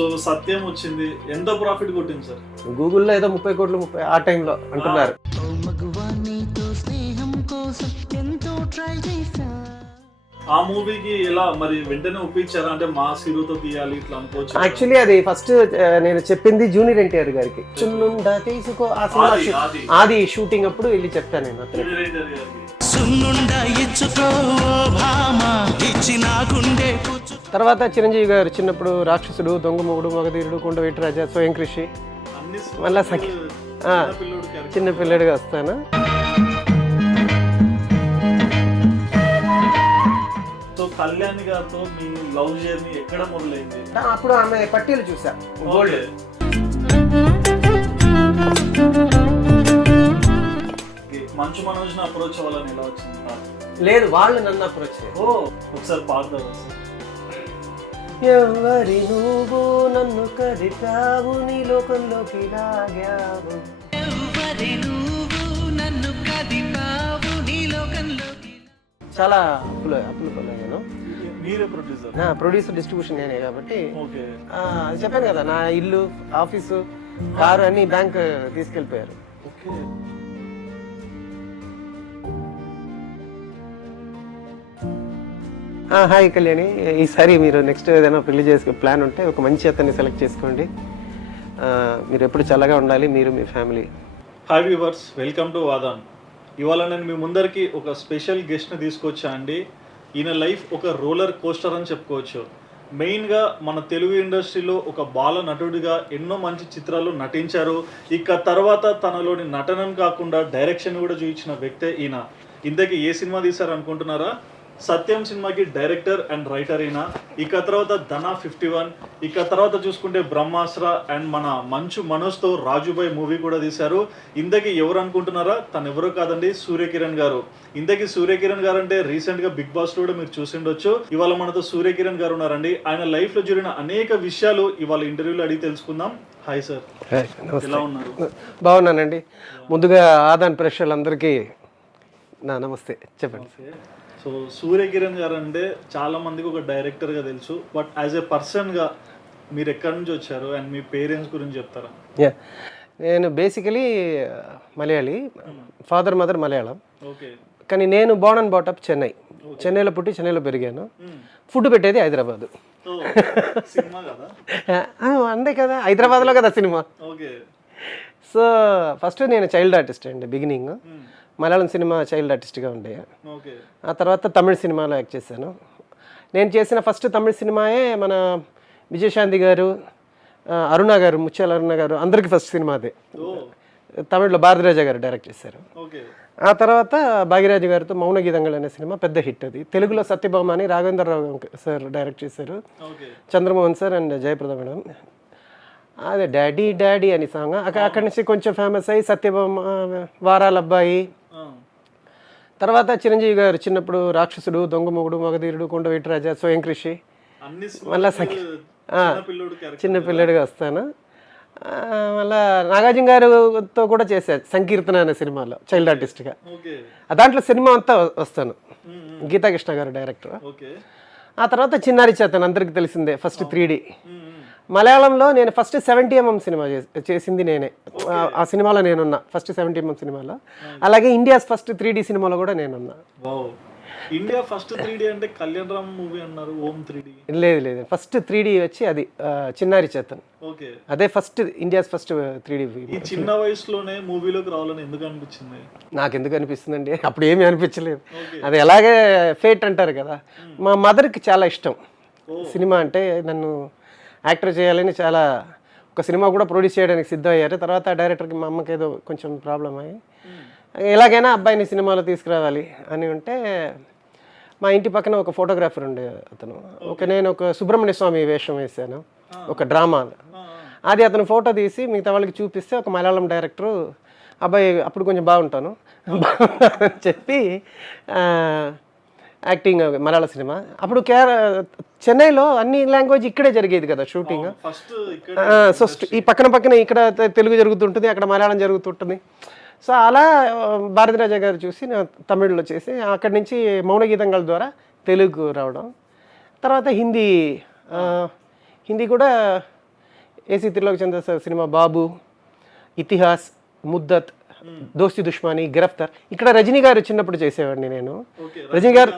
So సత్యం వచ్చింది, ఎంత profit కొట్టింది సార్? గూగుల్లో ఏదో 30 కోట్లు 30 ఆ టైంలో అంటున్నారు. ఆ మూవీకి ఎలా మరి వెంటనే ఒప్పించారా? అంటే మాస్ హీరోతో తీయాలి ఇట్లా అనుకోవచ్చు. యాక్చువల్లీ అది ఫస్ట్ నేను చెప్పింది జూనియర్ ఎన్టీఆర్ గారికి. చున్నుండా తీసుకో ఆ సినిమా ఆది షూటింగ్ అప్పుడు వెళ్ళి చెప్తాను నేను అతను. తర్వాత చిరంజీవి గారు చిన్నప్పుడు రాక్షసుడు, దొంగ మొగుడు, మగధీరుడు, కొండవీటి రాజా, స్వయం కృషి, మళ్ళా చిన్న పిల్లడిగా వస్తాను. సో కళ్యాణ్ గారితో మీ లవ్ జర్నీ ఎక్కడ మొదలైంది? అప్పుడు ఆమె పట్టీలు చూసా, గోల్డ్. మంచు మనోజ్ అప్రోచ్ అవ్వాలని ఎలా వచ్చింది? లేదు, వాళ్ళు నన్ను అప్రోచ్. ఓ ఒకసారి పాడతారా సార్? ఎవరి నువ్వు నన్ను కదిపావు, నీ లోకంలోకి లాగావు. చాలా అప్పులు కొన్నాను. మీరే ప్రొడ్యూసర్? ప్రొడ్యూసర్, డిస్ట్రిబ్యూషన్ నేనే కాబట్టి. అది చెప్పాను కదా, నా ఇల్లు, ఆఫీసు, కారు అన్ని బ్యాంక్ తీసుకెళ్ళిపోయారు. హాయ్ కళ్యాణి, ఈసారి మీరు నెక్స్ట్ ఏదైనా పెళ్లి చేసుకునే ప్లాన్ ఉంటే ఒక మంచి అతన్ని సెలెక్ట్ చేసుకోండి. మీరు ఎప్పుడు చల్లగా ఉండాలి, మీరు మీ family. Hi viewers, welcome to వాదాన్. ఇవాళ నేను మీ ముందరికి ఒక స్పెషల్ గెస్ట్ని తీసుకొచ్చా అండి. ఈయన లైఫ్ ఒక రోలర్ కోస్టర్ అని చెప్పుకోవచ్చు. మెయిన్గా మన తెలుగు ఇండస్ట్రీలో ఒక బాల నటుడిగా ఎన్నో మంచి చిత్రాలు నటించారు. ఇక తర్వాత తనలోని నటనను కాకుండా డైరెక్షన్ కూడా చూపించిన వ్యక్తే ఈయన. ఇంతకీ ఏ సినిమా తీశారు అనుకుంటున్నారా? సత్యం సినిమాకి డైరెక్టర్ అండ్ రైటర్ అయినా. ఇక తర్వాత ధనా 51, ఇక తర్వాత చూసుకుంటే బ్రహ్మాస్త్ర అండ్ మన మంచు మనోజ్తో రాజుబాయ్ మూవీ కూడా తీశారు. ఇంతకీ ఎవరు అనుకుంటున్నారా? తను ఎవరో కాదండి, సూర్యకిరణ్ గారు. ఇంతకీ సూర్యకిరణ్ గారు అంటే రీసెంట్గా బిగ్ బాస్ కూడా మీరు చూసిండొచ్చు. ఇవాళ మనతో సూర్యకిరణ్ గారు ఉన్నారండి. ఆయన లైఫ్లో జరిగిన అనేక విషయాలు ఇవాళ ఇంటర్వ్యూలో అడిగి తెలుసుకుందాం. హాయ్ సార్, ఎలా ఉన్నారు? బాగున్నానండి. ముందుగా ఆదాన్ ప్రేక్షకులందరికీ నా నమస్తే చెప్పండి. సో సూర్యకిరణ్ గారు అంటే చాలా మందికి ఒక డైరెక్టర్గా తెలుసు, బట్ యాజ్ ఏ పర్సన్గా మీరు ఎక్కడి నుంచి వచ్చారు అండ్ మీ పేరెంట్స్ గురించి చెప్తారా? నేను basically Malayali, father mother Malayalam. Okay. కానీ నేను బోర్న్ అండ్ బాటప్ చెన్నై. చెన్నైలో పుట్టి చెన్నైలో పెరిగాను. ఫుడ్ పెట్టేది హైదరాబాద్. అంతే కదా, హైదరాబాద్లో కదా సినిమా. ఓకే. సో ఫస్ట్ నేను చైల్డ్ ఆర్టిస్ట్ అండి. బిగినింగ్ మలయాళం సినిమా చైల్డ్ ఆర్టిస్ట్గా ఉండే. ఆ తర్వాత తమిళ సినిమాలో యాక్ట్ చేశాను. నేను చేసిన ఫస్ట్ తమిళ సినిమాయే మన విజయశాంతి గారు, అరుణ గారు, ముత్యాల అరుణ గారు అందరికీ ఫస్ట్ సినిమా అదే. తమిళ్లో భారతిరాజా గారు డైరెక్ట్ చేశారు. ఆ తర్వాత భాగ్యరాజు గారితో మౌన గీతంగళ్ అనే సినిమా పెద్ద హిట్. అది తెలుగులో సత్యభామ అని రాఘవేంద్రరావు సార్ డైరెక్ట్ చేశారు, Chandramohan sir and Jayaprada madam. అదే డాడీ డాడీ అని సాంగ్ అక్కడి నుంచి కొంచెం ఫేమస్ అయ్యి సత్యభామ, వారాల అబ్బాయి. తర్వాత చిరంజీవి గారు చిన్నప్పుడు రాక్షసుడు, దొంగ మొగుడు, మగధీరుడు, కొండవీటి రాజా, స్వయం కృషి, మళ్ళా చిన్న పిల్లడిగా వస్తాను. మళ్ళా నాగార్జున గారితో కూడా చేశాను సంకీర్తన అనే సినిమాలో చైల్డ్ ఆర్టిస్ట్గా. దాంట్లో సినిమా అంతా వస్తాను. గీతాకృష్ణ గారు డైరెక్టర్. ఆ తర్వాత చిన్నారి చేతన్ అందరికి తెలిసిందే, ఫస్ట్ 3D. మలయాళంలో నేను ఫస్ట్ 70mm సినిమా చేసింది నేనే. ఆ సినిమాలో నేనున్నా ఫస్ట్ 70mm సినిమాలో. అలాగే ఇండియాస్ ఫస్ట్ 3D సినిమాలో కూడా నేనున్నా. ఇండియా ఫస్ట్ 3D అంటే కళ్యాణ్ రామ్ మూవీ అన్నారు, ఓం 3D. లేదు, ఫస్ట్ 3D వచ్చి అది చిన్నారి చేతన్. ఓకే. అదే ఫస్ట్ ఇండియాస్ ఫస్ట్ 3D. ఈ చిన్న వయసులోనే మూవీలోకి రావాలని ఎందుకు అనిపించింది? నాకు ఎందుకు అనిపిస్తుందండి, అప్పుడు ఏమీ అనిపించలేదు. అది ఎలాగే ఫేట్ అంటారు కదా. మా మదర్కి చాలా ఇష్టం సినిమా అంటే. నన్ను యాక్టర్ చేయాలని చాలా, ఒక సినిమా కూడా ప్రొడ్యూస్ చేయడానికి సిద్ధమయ్యారు. తర్వాత డైరెక్టర్కి మా అమ్మకి ఏదో కొంచెం ప్రాబ్లం అయ్యి ఎలాగైనా అబ్బాయిని సినిమాలో తీసుకురావాలి అని ఉంటే, మా ఇంటి పక్కన ఒక ఫోటోగ్రాఫర్ ఉండే అతను. నేను ఒక సుబ్రహ్మణ్య స్వామి వేషం వేశాను ఒక డ్రామాలో. అది అతను ఫోటో తీసి మిగతా వాళ్ళకి చూపిస్తే ఒక మలయాళం డైరెక్టరు, అబ్బాయి అప్పుడు కొంచెం బాగుంటాను అని చెప్పి యాక్టింగ్ మలయాళ సినిమా. అప్పుడు చెన్నైలో అన్ని లాంగ్వేజ్ ఇక్కడే జరిగేది కదా షూటింగ్. సో ఈ పక్కన ఇక్కడ తెలుగు జరుగుతుంటుంది, అక్కడ మలయాళం జరుగుతుంటుంది. సో అలా భారతిరాజా గారు చూసి నేను తమిళ్లో చేసి అక్కడి నుంచి మౌన గీతంగళ ద్వారా తెలుగు రావడం. తర్వాత హిందీ కూడా ఏసీ త్రిలోక్ చంద్ర సార్ సినిమా బాబు, ఇతిహాస్, ముద్దత్, దోస్తి దుష్మాని, గిరఫ్తార్. ఇక్కడ రజనీ గారు చిన్నప్పుడు చేసేవాడిని నేను. రజనీ గారు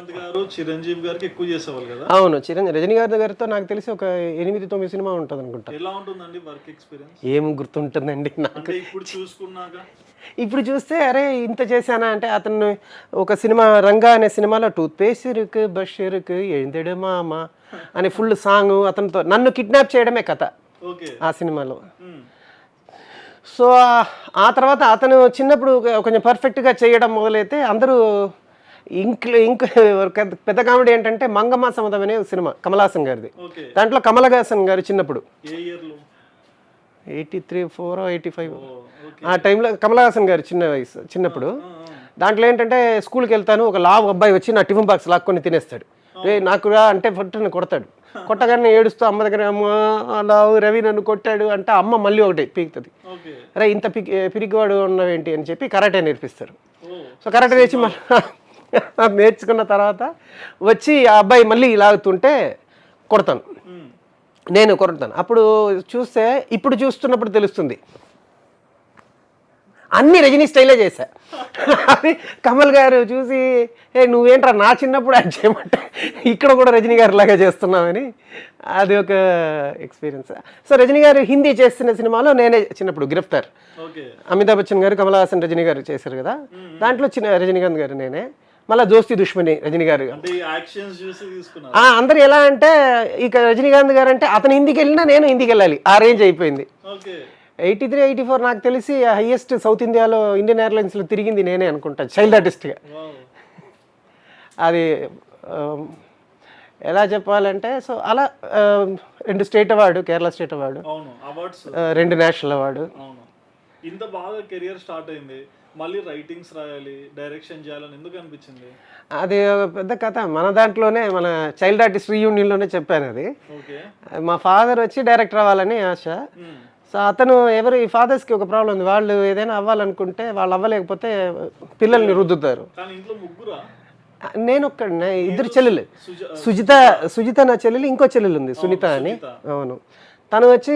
చిరంజీవి గారికి ఎక్కువ చేసేవాళ్ళు కదా. అవును, రజనీ గారి గారితో నాకు తెలిసి ఒక 8-9 సినిమా ఉంటుంది అనుకుంటా. ఎలా ఉంటుందండి వర్క్ ఎక్స్పీరియన్స్? ఏం గుర్తుంటుందండి నాకు ఇప్పుడు చూసుకున్నాక. ఇప్పుడు చూస్తే అరే ఇంత చేశానా అంటే, అతను ఒక సినిమా రంగా అనే సినిమాలో టూత్ పేస్ట్ ఇరుకు బష్ ఇరుకు ఏందడు మామ అనే ఫుల్ సాంగ్, అతనితో నన్ను కిడ్నాప్ చేయడమే కథ ఆ సినిమాలో. సో ఆ తర్వాత అతను చిన్నప్పుడు కొంచెం పర్ఫెక్ట్గా చేయడం మొదలైతే అందరూ ఇంక పెద్ద కామెడీ ఏంటంటే మంగమ్మ సమదం అనే సినిమా కమల్ హాసన్ గారిది. దాంట్లో కమల్ హాసన్ గారు చిన్నప్పుడు 83, 84, 85 ఆ టైంలో కమల్ హాసన్ గారు చిన్నప్పుడు దాంట్లో ఏంటంటే స్కూల్కి వెళ్తాను, ఒక లావు అబ్బాయి వచ్చి నా టిఫిన్ బాక్స్ లాక్కొని తినేస్తాడు. నాకు అంటే ఫట్టుని కొడతాడు. కొట్టగానే ఏడుస్తూ అమ్మ దగ్గర అమ్మ లావు రవి నన్ను కొట్టాడు అంటే అమ్మ మళ్ళీ ఒకటి పీకుతుంది. అరే ఇంత పిరిగివాడు ఉన్నవేంటి అని చెప్పి కరాటే నేర్పిస్తారు. సో కరాటే నేర్చి నేర్చుకున్న తర్వాత వచ్చి ఆ అబ్బాయి మళ్ళీ లాగుతుంటే కొడతాను, నేను కొడతాను. అప్పుడు చూస్తే ఇప్పుడు చూస్తున్నప్పుడు తెలుస్తుంది అన్ని రజనీ స్టైలే చేశా. అది కమల్ గారు చూసి నువ్వేంట్రా నా చిన్నప్పుడు యాక్ట్ చేయమంటే ఇక్కడ కూడా రజనీ గారు లాగా చేస్తున్నామని అది ఒక ఎక్స్పీరియన్స్. సో రజనీ గారు హిందీ చేస్తున్న సినిమాలో నేనే చిన్నప్పుడు గిరఫ్తార్, అమితాబ్ బచ్చన్ గారు, కమల్ హాసన్, రజనీ గారు చేశారు కదా, దాంట్లో రజనీకాంత్ గారు నేనే. మళ్ళీ దోస్తి దుష్మని రజనీ గారు. అందరు ఎలా అంటే ఇక రజనీకాంత్ గారు అంటే అతను హిందీకి వెళ్ళినా నేను హిందీకి వెళ్ళాలి, ఆ రేంజ్ అయిపోయింది. 83, 84 నాకు తెలిసి హైయెస్ట్ సౌత్ ఇండియాలో ఇండియన్ ఎయిర్లైన్స్లో తిరిగింది నేనే అనుకుంటా చైల్డ్ ఆర్టిస్ట్గా. అది ఎలా చెప్పాలంటే సో అలా 2 state award, Kerala state award, 2 national award. ఇంత బాగా కెరియర్ స్టార్ట్ అయింది, మళ్ళీ రైటింగ్స్ రాయాలి, డైరెక్షన్ చేయాలని ఎందుకు అనిపించింది? అది పెద్ద కథ. మన దాంట్లోనే మన చైల్డ్ ఆర్టిస్ట్ రీయూనియన్లోనే చెప్పాను అది. మా ఫాదర్ వచ్చి డైరెక్టర్ అవ్వాలని ఆశ. సో అతను ఈ ఫాదర్స్కి ఒక ప్రాబ్లం ఉంది, వాళ్ళు ఏదైనా అవ్వాలనుకుంటే వాళ్ళు అవ్వలేకపోతే పిల్లల్ని రుద్దుతారు. నేను ఒక్కడినే, 2 చెల్లెలు, సుజిత నా చెల్లెలు, ఇంకో చెల్లెలు ఉంది సునీత అని. అవును, తను వచ్చి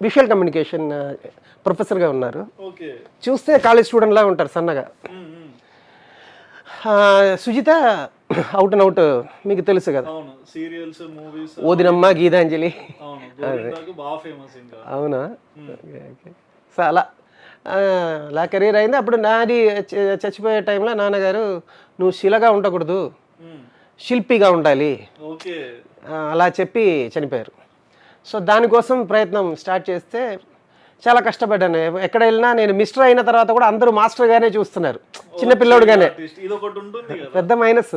విజువల్ కమ్యూనికేషన్ ప్రొఫెసర్గా ఉన్నారు. చూస్తే కాలేజ్ స్టూడెంట్ లాగా ఉంటారు సన్నగా. సుజిత అవుట్ అండ్ అవుట్ మీకు తెలుసు కదా, ఓదినమ్మ, గీతాంజలి. అవునా? సో అలా కెరీర్ అయింది. అప్పుడు నాది చచ్చిపోయే టైంలో నాన్నగారు నువ్వు శిలగా ఉండకూడదు, శిల్పిగా ఉండాలి అలా చెప్పి చనిపోయారు. సో దానికోసం ప్రయత్నం స్టార్ట్ చేస్తే చాలా కష్టపడ్డాను. ఎక్కడ వెళ్ళినా నేను మిస్టర్ అయిన తర్వాత కూడా అందరూ మాస్టర్గానే చూస్తున్నారు, చిన్నపిల్లోడుగానే, పెద్ద మైనస్.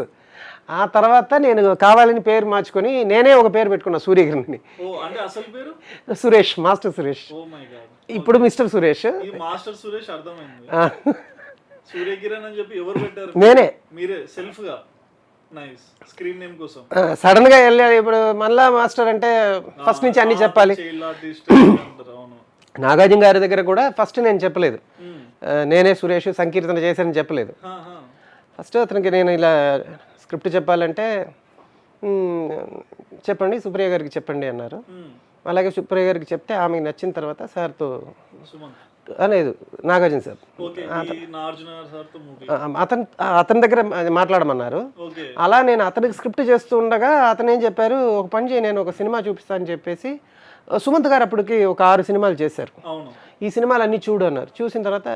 ఆ తర్వాత నేను కావాలని పేరు మార్చుకొని నేనే ఒక పేరు పెట్టుకున్నా, సూర్యకిరణ్. సురేష్, మాస్టర్ సురేష్. ఇప్పుడు మిస్టర్ సురేష్. నేనే సడన్ గా వెళ్ళాలి. ఇప్పుడు మళ్ళా మాస్టర్ అంటే ఫస్ట్ నుంచి అన్ని చెప్పాలి. నాగార్జున గారి దగ్గర కూడా ఫస్ట్ నేను చెప్పలేదు, నేనే సురేష్ సంకీర్తన చేశానని చెప్పలేదు. ఫస్ట్ అతనికి నేను ఇలా స్క్రిప్ట్ చెప్పాలంటే చెప్పండి సుప్రియ గారికి చెప్పండి అన్నారు. అలాగే సుప్రియ గారికి చెప్తే ఆమెకు నచ్చిన తర్వాత సార్తో లేదు నాగార్జున సార్ అతని దగ్గర మాట్లాడమన్నారు. అలా నేను అతనికి స్క్రిప్ట్ చేస్తూ ఉండగా అతను ఏం చెప్పారు, ఒక పని చేయి నేను ఒక సినిమా చూపిస్తాను అని చెప్పేసి సుమంత్ గారు అప్పటికి ఒక 6 సినిమాలు చేశారు. ఈ సినిమాలు అన్నీ చూడు అన్నారు. చూసిన తర్వాత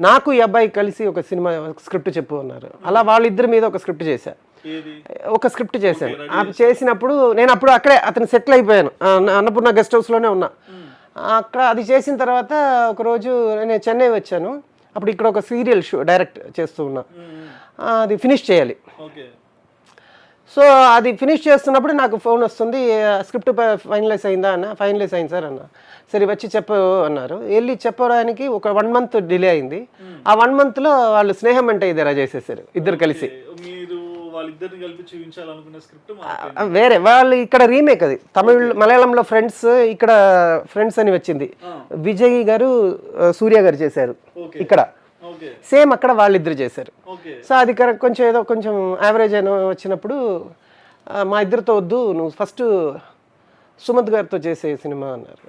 నాకు ఈ అబ్బాయి కలిసి ఒక సినిమా స్క్రిప్ట్ చెప్పు అన్నారు. అలా వాళ్ళిద్దరి మీద ఒక స్క్రిప్ట్ చేశాను. అది చేసినప్పుడు నేను అప్పుడు అక్కడే అతను సెటిల్ అయిపోయాను, అన్నపూర్ణ గెస్ట్ హౌస్లోనే ఉన్నా. అక్కడ అది చేసిన తర్వాత ఒకరోజు నేను చెన్నై వచ్చాను. అప్పుడు ఇక్కడ ఒక సీరియల్ షో డైరెక్ట్ చేస్తూ ఉన్నా, అది ఫినిష్ చేయాలి. సో అది ఫినిష్ చేస్తున్నప్పుడు నాకు ఫోన్ వస్తుంది, స్క్రిప్ట్ ఫైనలైజ్ అయిందా అన్న. ఫైనలైజ్ అయింది సార్ అన్న. సరే వచ్చి చెప్పు అన్నారు. వెళ్ళి చెప్పడానికి ఒక 1 month డిలే అయింది. ఆ 1 monthలో వాళ్ళు స్నేహం అంటే ఇదేరా చేసేసారు, ఇద్దరు కలిసి. వేరే వాళ్ళు ఇక్కడ రీమేక్, అది మలయాళంలో ఫ్రెండ్స్, ఇక్కడ ఫ్రెండ్స్ అని వచ్చింది. విజయ్ గారు సూర్య గారు చేశారు ఇక్కడ, సేమ్ అక్కడ వాళ్ళిద్దరు చేశారు. సో అది కొంచెం ఏదో కొంచెం యావరేజ్ అయినా వచ్చినప్పుడు మా ఇద్దరితో వద్దు, నువ్వు ఫస్ట్ సుమంత్ గారితో చేసే సినిమా అన్నారు.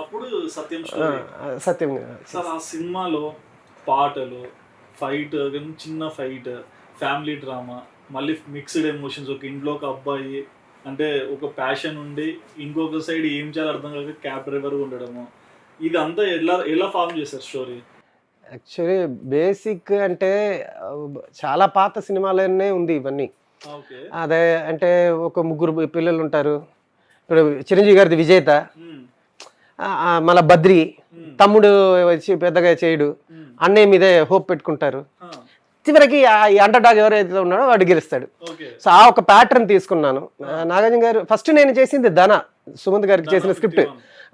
అప్పుడు సత్యం స్టోరీ. సత్యం సార్ ఆ సినిమాలో పాటలు, ఫైట్, చిన్న ఫైట్, ఫ్యామిలీ డ్రామా, మళ్ళీ మిక్స్డ్ ఎమోషన్స్, ఒక ఇంట్లో ఒక అబ్బాయి అంటే ఒక ప్యాషన్ ఉండి ఇంకొక సైడ్ ఏం చేయాలి అర్థం కాక క్యాబ్ డ్రైవర్ ఉండడము, ఇది అంతా ఎలా ఫామ్ చేశారు స్టోరీ? యాక్చువల్లీ బేసిక్ అంటే చాలా పాత సినిమాలోనే ఉంది ఇవన్నీ. అదే అంటే ఒక ముగ్గురు పిల్లలు ఉంటారు. ఇప్పుడు చిరంజీవి గారిది విజేత, మళ్ళీ బద్రి, తమ్ముడు వచ్చి పెద్దగా చేయడు, అన్నయ్య మీదే హోప్ పెట్టుకుంటారు, చివరికి ఈ అండర్ డాగ్ ఎవరైతే ఉన్నాడో వాడు గెలుస్తాడు. సో ఆ ఒక ప్యాటర్న్ తీసుకున్నాను. నాగార్జున గారు ఫస్ట్ నేను చేసింది ధన, సుమంత్ గారికి చేసిన స్క్రిప్ట్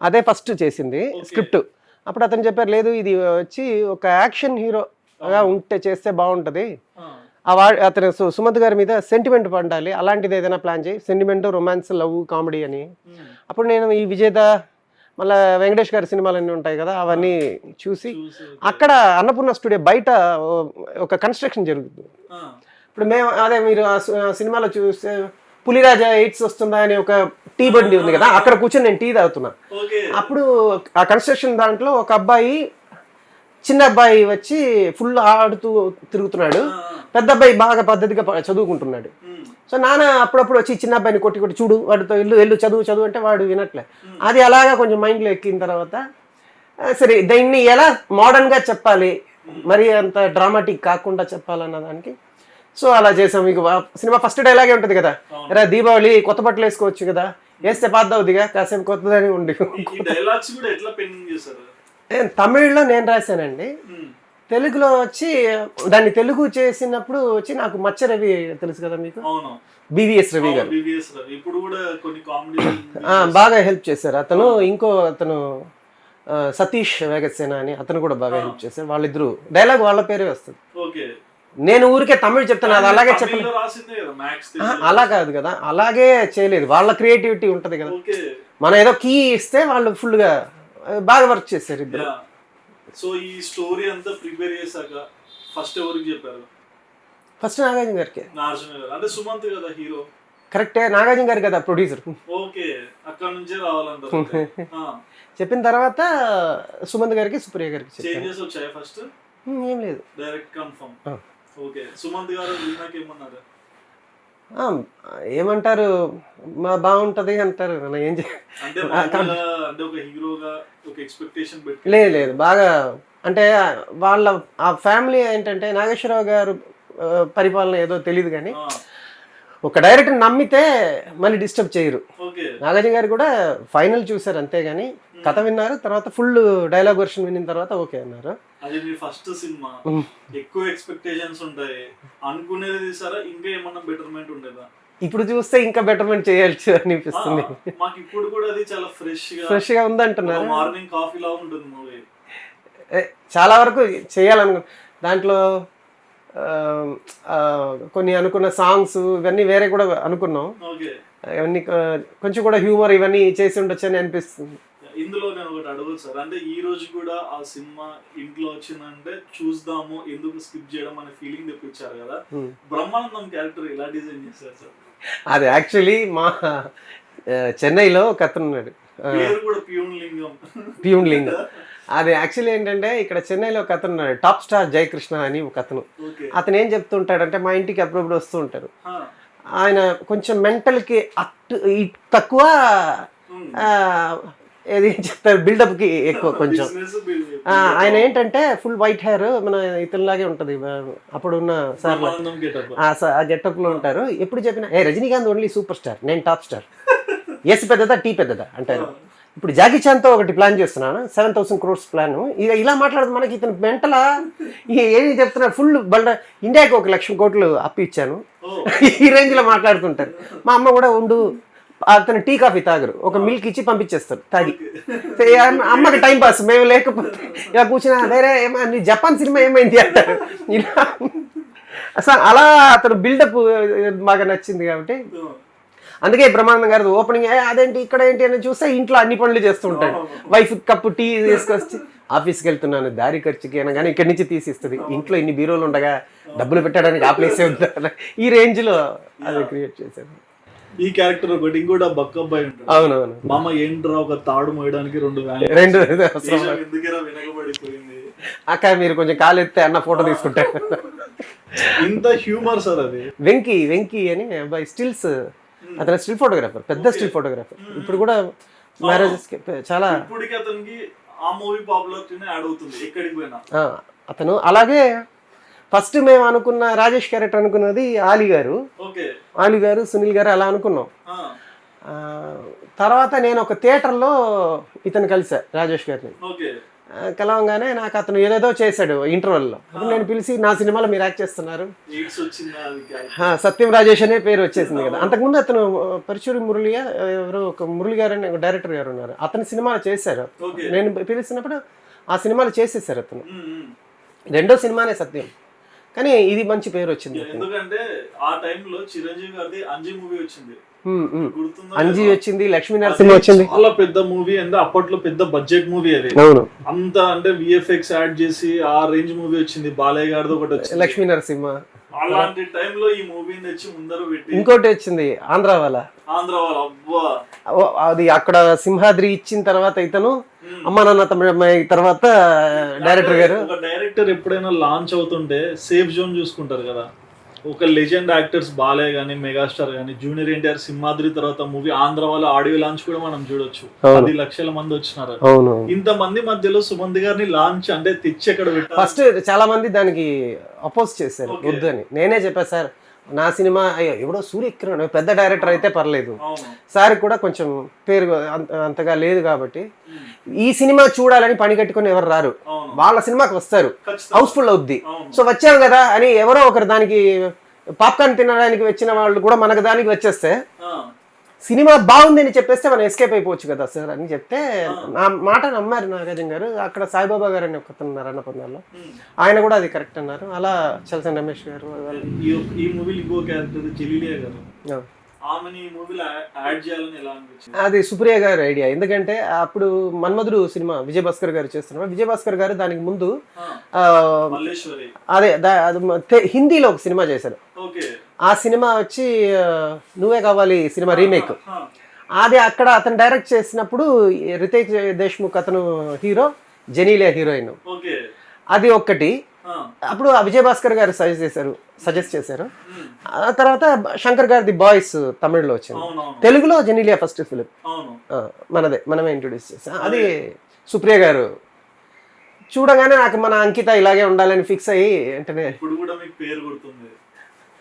అదే ఫస్ట్ చేసింది స్క్రిప్ట్. అప్పుడు అతను చెప్పారు, లేదు ఇది వచ్చి ఒక యాక్షన్ హీరోగా ఉంటే చేస్తే బాగుంటుంది, అతను సుమంత్ గారి మీద సెంటిమెంట్ పండాలి, అలాంటిది ఏదైనా ప్లాన్ చేయి, సెంటిమెంట్, రొమాన్స్, లవ్, కామెడీ అని. అప్పుడు నేను ఈ విజేత మళ్ళీ వెంకటేష్ గారి సినిమాలన్నీ ఉంటాయి కదా, అవన్నీ చూసి అక్కడ అన్నపూర్ణ స్టూడియో బయట ఒక కన్స్ట్రక్షన్ జరుగుతుంది. ఇప్పుడు మేము అదే మీరు ఆ సినిమాలో చూస్తే పులిరాజా ఎయిట్స్ వస్తుందా అని ఒక టీ బండి ఉంది కదా, అక్కడ కూర్చొని నేను టీ తాగుతున్నా. అప్పుడు ఆ కన్స్ట్రక్షన్ దాంట్లో ఒక అబ్బాయి, చిన్న అబ్బాయి వచ్చి ఫుల్ ఆడుతూ తిరుగుతున్నాడు, పెద్ద అబ్బాయి బాగా పద్ధతిగా చదువుకుంటున్నాడు. సో నాన్న అప్పుడప్పుడు వచ్చి చిన్న అబ్బాయిని కొట్టి కొట్టి, చూడు వాడితో వెళ్ళు చదువు అంటే వాడు వినట్లే. అది అలాగా కొంచెం మైండ్లో ఎక్కిన తర్వాత సరే దీన్ని ఎలా మోడర్న్గా చెప్పాలి, మరి అంత డ్రామాటిక్ కాకుండా చెప్పాలన్న దానికి సో అలా చేసాం. మీకు సినిమా ఫస్ట్ డైలాగే ఉంటుంది కదా, రా దీపావళి కొత్త బట్టలు వేసుకోవచ్చు కదా, వేస్తే పాతవుదిగా కాసేపు కొత్తదని ఉండి. తమిళ్లో నేను రాశానండి, తెలుగులో వచ్చి దాన్ని తెలుగు చేసినప్పుడు వచ్చి నాకు మచ్చ రవి తెలుసు కదా మీకు, బివిఎస్ రవి గారు బాగా హెల్ప్ చేశారు. అతను అతను సతీష్ వేగసేన అని అతను కూడా బాగా హెల్ప్ చేశారు. వాళ్ళిద్దరు డైలాగ్ వాళ్ళ పేరే వస్తుంది. నేను ఊరికే తమిళ్ చెప్తాను, అది అలాగే చెప్పలేదు, అలా కాదు కదా, అలాగే చేయలేదు, వాళ్ళ క్రియేటివిటీ ఉంటది కదా. మనం ఏదో కీ ఇస్తే వాళ్ళు ఫుల్గా బాగా వర్క్ చేశారు ఇద్దరు. సో ఈ స్టోరీ అంతా ప్రిపేర్ చేశాక ఫస్ట్ ఎవరికి చెప్పారు? ఫస్ట్ నాగార్జున గారికి. అంటే సుమంత్ కదా హీరో, కరెక్టే, నాగార్జున గారు కదా ప్రొడ్యూసర్. ఓకే, అక్కడ నుంచే రావాలంటారు. చెప్పిన తర్వాత సుమంత్ గారికి, సుప్రియ గారికి. చేంజెస్ వచ్చాయి ఫస్ట్? ఏం లేదు, డైరెక్ట్ కన్ఫర్మ్. ఓకే, సుమంత్ గారు ఏమన్నారు? ఏమంటారు, బాగుంటది అంటారు. ఏం లేదు బాగా అంటే వాళ్ళ ఆ ఫ్యామిలీ ఏంటంటే నాగేశ్వరరావు గారు పరిపాలన ఏదో తెలియదు కానీ ఒక డైరెక్టర్ నమ్మితే మళ్ళీ డిస్టర్బ్ చేయరు. నాగార్జున గారు కూడా ఫైనల్ చూసారు అంతేగాని కథ విన్నారు, తర్వాత ఫుల్ డైలాగ్ వర్షన్ విన్న తర్వాత ఓకే అన్నారు. అది మీ ఫస్ట్ సినిమా, ఎక్కువ ఎక్స్పెక్టేషన్స్ ఉంటాయి, అనుకునేది తీసారా, ఇంకా ఏమన్నా బెటర్మెంట్ ఉండేదా? ఇప్పుడు చూస్తే ఇంకా బెటర్మెంట్ చేయాల్సి అనిపిస్తుంది. మాకు ఇప్పుడు కూడా అది చాలా ఫ్రెష్ గా ఉందంటున్నారు. మార్నింగ్ కాఫీ లా ఉంటుంది మూవీ. చాలా వరకు చేయాలనుకు దాంట్లో కొన్ని అనుకున్న సాంగ్స్ ఇవన్నీ వేరే కూడా అనుకున్నాం, ఇవన్నీ కొంచెం కూడా హ్యూమర్ ఇవన్నీ చేసి ఉండొచ్చు అని అనిపిస్తుంది. ఇందులో నేను ఒకటి అడగదు సార్, అంటే ఈ రోజు కూడా ఆ సినిమా ఇంట్లో వచ్చిందంటే చూద్దాము, ఎందుకు స్కిప్ చేయడం అనే ఫీలింగ్ తెప్పించారు కదా. బ్రహ్మానందం క్యారెక్టర్ ఎలా డిజైన్ చేశారు సార్? అది యాక్చువల్లీ మా చెన్నైలో ఒక అతను ఉన్నాడు, ప్యూన్ లింగం. అది యాక్చువల్లీ ఏంటంటే ఇక్కడ చెన్నైలో ఒక అతను ఉన్నాడు, టాప్ స్టార్ జయకృష్ణ అని ఒక అతను. అతను ఏం చెప్తుంటాడంటే మా ఇంటికి అప్పుడప్పుడు వస్తూ ఉంటారు. ఆయన కొంచెం మెంటల్కి తక్కువ, ఏది చెప్తారు బిల్డప్కి ఎక్కువ కొంచెం. ఆయన ఏంటంటే ఫుల్ వైట్ హెయిర్, మన ఇతనిలాగే ఉంటుంది అప్పుడున్న సార్, ఆ గెటప్లో ఉంటారు. ఎప్పుడు చెప్పినా రజనీకాంత్ ఓన్లీ సూపర్ స్టార్, నేను టాప్ స్టార్, ఎస్ పెద్దదా టీ పెద్దదా అంటారు. ఇప్పుడు జాకీ చాన్తో ఒకటి ప్లాన్ చేస్తున్నాను, 7,000 crores ప్లాన్. ఇక ఇలా మాట్లాడదు మనకి, ఇతను మెంటలా ఏమి చెప్తున్నారు, ఫుల్ బల్డ ఇండియాకి 1,00,000 కోట్లు అప్పు ఇచ్చాను, ఈ రేంజ్లో మాట్లాడుతుంటారు. మా అమ్మ కూడా ఉండు, అతను టీ కాఫీ తాగరు, ఒక మిల్క్ ఇచ్చి పంపించేస్తారు తాగి. అమ్మకి టైం పాస్, మేము లేకపోతే ఇలా కూర్చున్నా వేరే నీ జపాన్ సినిమా ఏమైంది అంటారు. ఇలా అసలు అలా అతను బిల్డప్ బాగా నచ్చింది కాబట్టి అందుకే బ్రహ్మానందం గారు ఓపెనింగ్ అదేంటి ఇక్కడ ఏంటి అని చూస్తే ఇంట్లో అన్ని పనులు చేస్తూ ఉంటాడు. వైఫ్ కప్పు టీ తీసుకొచ్చి ఆఫీస్కి వెళ్తున్నాను దారి ఖర్చుకి అయినా కానీ ఇక్కడి నుంచి తీసిస్తుంది, ఇంట్లో ఇన్ని బీరోలు ఉండగా డబ్బులు పెట్టడానికి ఆ ప్లేసే ఉంటారు, ఈ రేంజ్లో అది క్రియేట్ చేశాను. ఈ క్యారెక్టర్ ఒకటి, ఇంకోటి బక్కబ్బాయి ఉంటాడు. అవునవును. మామ ఏంట్రా ఒక తాడు మోయడానికి రెండు రెండు అవసరం. ఎందుకేరా వెనకబడిపోయింది. అక్క మీరు కొంచెం కాలు ఎత్తే అన్న ఫోటో తీసుకుంటా. ఇంత హ్యూమర్ సార్ అది. వెంకీ అని అబ్బాయి స్టిల్స్, అతను స్టిల్ ఫోటోగ్రాఫర్, పెద్ద స్టిల్ ఫోటోగ్రాఫర్. ఇప్పుడు కూడా మ్యారేజెస్ చాలా. ఇప్పటికి అతనికి ఆ మూవీ పాపులారిటీనే యాడ్ అవుతుంది ఎక్కడికి పోయినా. అతను అలాగే ఫస్ట్ మేము అనుకున్న రాజేష్ క్యారెక్టర్ అనుకున్నది ఆలీ గారు, ఆలీ గారు, సునీల్ గారు అలా అనుకున్నాం. తర్వాత నేను ఒక థియేటర్లో ఇతను కలిసా రాజేష్ గారిని. కలవంగానే నాకు అతను ఏదేదో చేశాడు ఇంటర్వెల్లో. అప్పుడు నేను పిలిచి నా సినిమాలో మీరు యాక్ట్ చేస్తున్నారు, సత్యం రాజేష్ అనే పేరు వచ్చేసింది కదా. అంతకుముందు అతను పరుచూరి మురళి ఎవరో ఒక మురళి గారు అని డైరెక్టర్ గారు ఉన్నారు, అతని సినిమాలు చేశారు. నేను పిలిచినప్పుడు ఆ సినిమాలు చేసేసారు అతను. రెండో సినిమానే సత్యం, కానీ ఇది మంచి పేరు వచ్చింది. ఎందుకంటే ఆ టైంలో చిరంజీవి గారిది అంజీ మూవీ వచ్చింది, అంజీ వచ్చింది, లక్ష్మీ నరసింహ వచ్చింది. చాలా పెద్ద మూవీ, అంటే అప్పట్లో పెద్ద బడ్జెట్ మూవీ అది. అవును, అంత అంటే విఎఫ్ఎక్స్ యాడ్ చేసి ఆ రేంజ్ మూవీ వచ్చింది. బాలయ్య గారిది ఒకటి వచ్చింది, లక్ష్మీ నరసింహ. అలాంటి టైంలో ఈ మూవీని తెచ్చి ముందర పెట్టి ఇంకోటి వచ్చింది ఆంధ్రావాల. అబ్బా అది అక్కడ సింహాద్రి ఇచ్చిన తర్వాత ఇతను అమ్మ నాన్న తమిళ అమ్మాయి తర్వాత డైరెక్టర్ గారు. ఒక డైరెక్టర్ ఎప్పుడైనా లాంచ్ అవుతుంటే సేఫ్ జోన్ చూసుకుంటారు కదా. ఒక లెజెండ్ యాక్టర్స్ బాలయ్య గానీ, మెగాస్టార్ గానీ, జూనియర్ ఎన్టీఆర్ సింహాద్రి తర్వాత మూవీ ఆంధ్ర వాళ్ళ ఆడియో లాంచ్ కూడా మనం చూడొచ్చు. 10 లక్షల మంది వచ్చినారు. ఇంత మంది మధ్యలో సుమంత్ గారిని లాంచ్ అంటే తెచ్చి ఎక్కడ పెట్టారు. ఫస్ట్ చాలా మంది దానికి అపోజ్ చేశారు, వద్దు అని. నేనే చెప్పా సార్ నా సినిమా ఎవడో సూర్యకిరణ్ పెద్ద డైరెక్టర్ అయితే పర్లేదు, సార్ కూడా కొంచెం పేరు అంతగా లేదు కాబట్టి ఈ సినిమా చూడాలని పని కట్టుకొని ఎవరు రారు, వాళ్ళ సినిమాకి వస్తారు, హౌస్ఫుల్ అవుద్ది. సో వచ్చాం కదా అని ఎవరో ఒకరు దానికి పాప్కార్న్ తినడానికి వచ్చిన వాళ్ళు కూడా మనకు దానికి వచ్చేస్తే సినిమా బాగుంది అని చెప్పేస్తే మనం ఎస్కేప్ అయిపోవచ్చు కదా సార్ అని చెప్తే నా మాట నమ్మారు నాగార్జున గారు. అక్కడ సాయిబాబా గారు అని ఒకతను ఉన్నారు అన్నపూర్ణలో, ఆయన కూడా అది కరెక్ట్ అన్నారు. అలా చలసన్ రమేష్ గారు. ఈ మూవీలో ఇంకో క్యారెక్టర్ జలీలియా గారు, ఆమెని ఈ మూవీలో యాడ్ చేయాలని ఎలా అనిపించింది? అది సుప్రియ గారి ఐడియా. ఎందుకంటే అప్పుడు మన్మధుడు సినిమా విజయ్ భాస్కర్ గారు చేస్తున్నారు. విజయ్ భాస్కర్ గారు దానికి ముందు అదే హిందీలో ఒక సినిమా చేశారు. ఆ సినిమా వచ్చి నువ్వే కావాలి సినిమా రీమేక్. అది అక్కడ అతను డైరెక్ట్ చేసినప్పుడు రితేష్ దేశ్ముఖ్ అతను హీరో, జెనీలియా హీరోయిన్. అది ఒక్కటి. అప్పుడు విజయ్ భాస్కర్ గారు సజెస్ట్ చేశారు. ఆ తర్వాత శంకర్ గారిది బాయ్స్ తమిళ్లో వచ్చింది, తెలుగులో జెనీలియా ఫస్ట్ ఫిలిం మనమే ఇంట్రొడ్యూస్ చేసాం. అది సుప్రియ గారు చూడగానే నాకు మన అంకిత ఇలాగే ఉండాలని ఫిక్స్ అయ్యి వెంటనే ఇప్పుడు కూడా మీకు పేరు గుర్తుంది,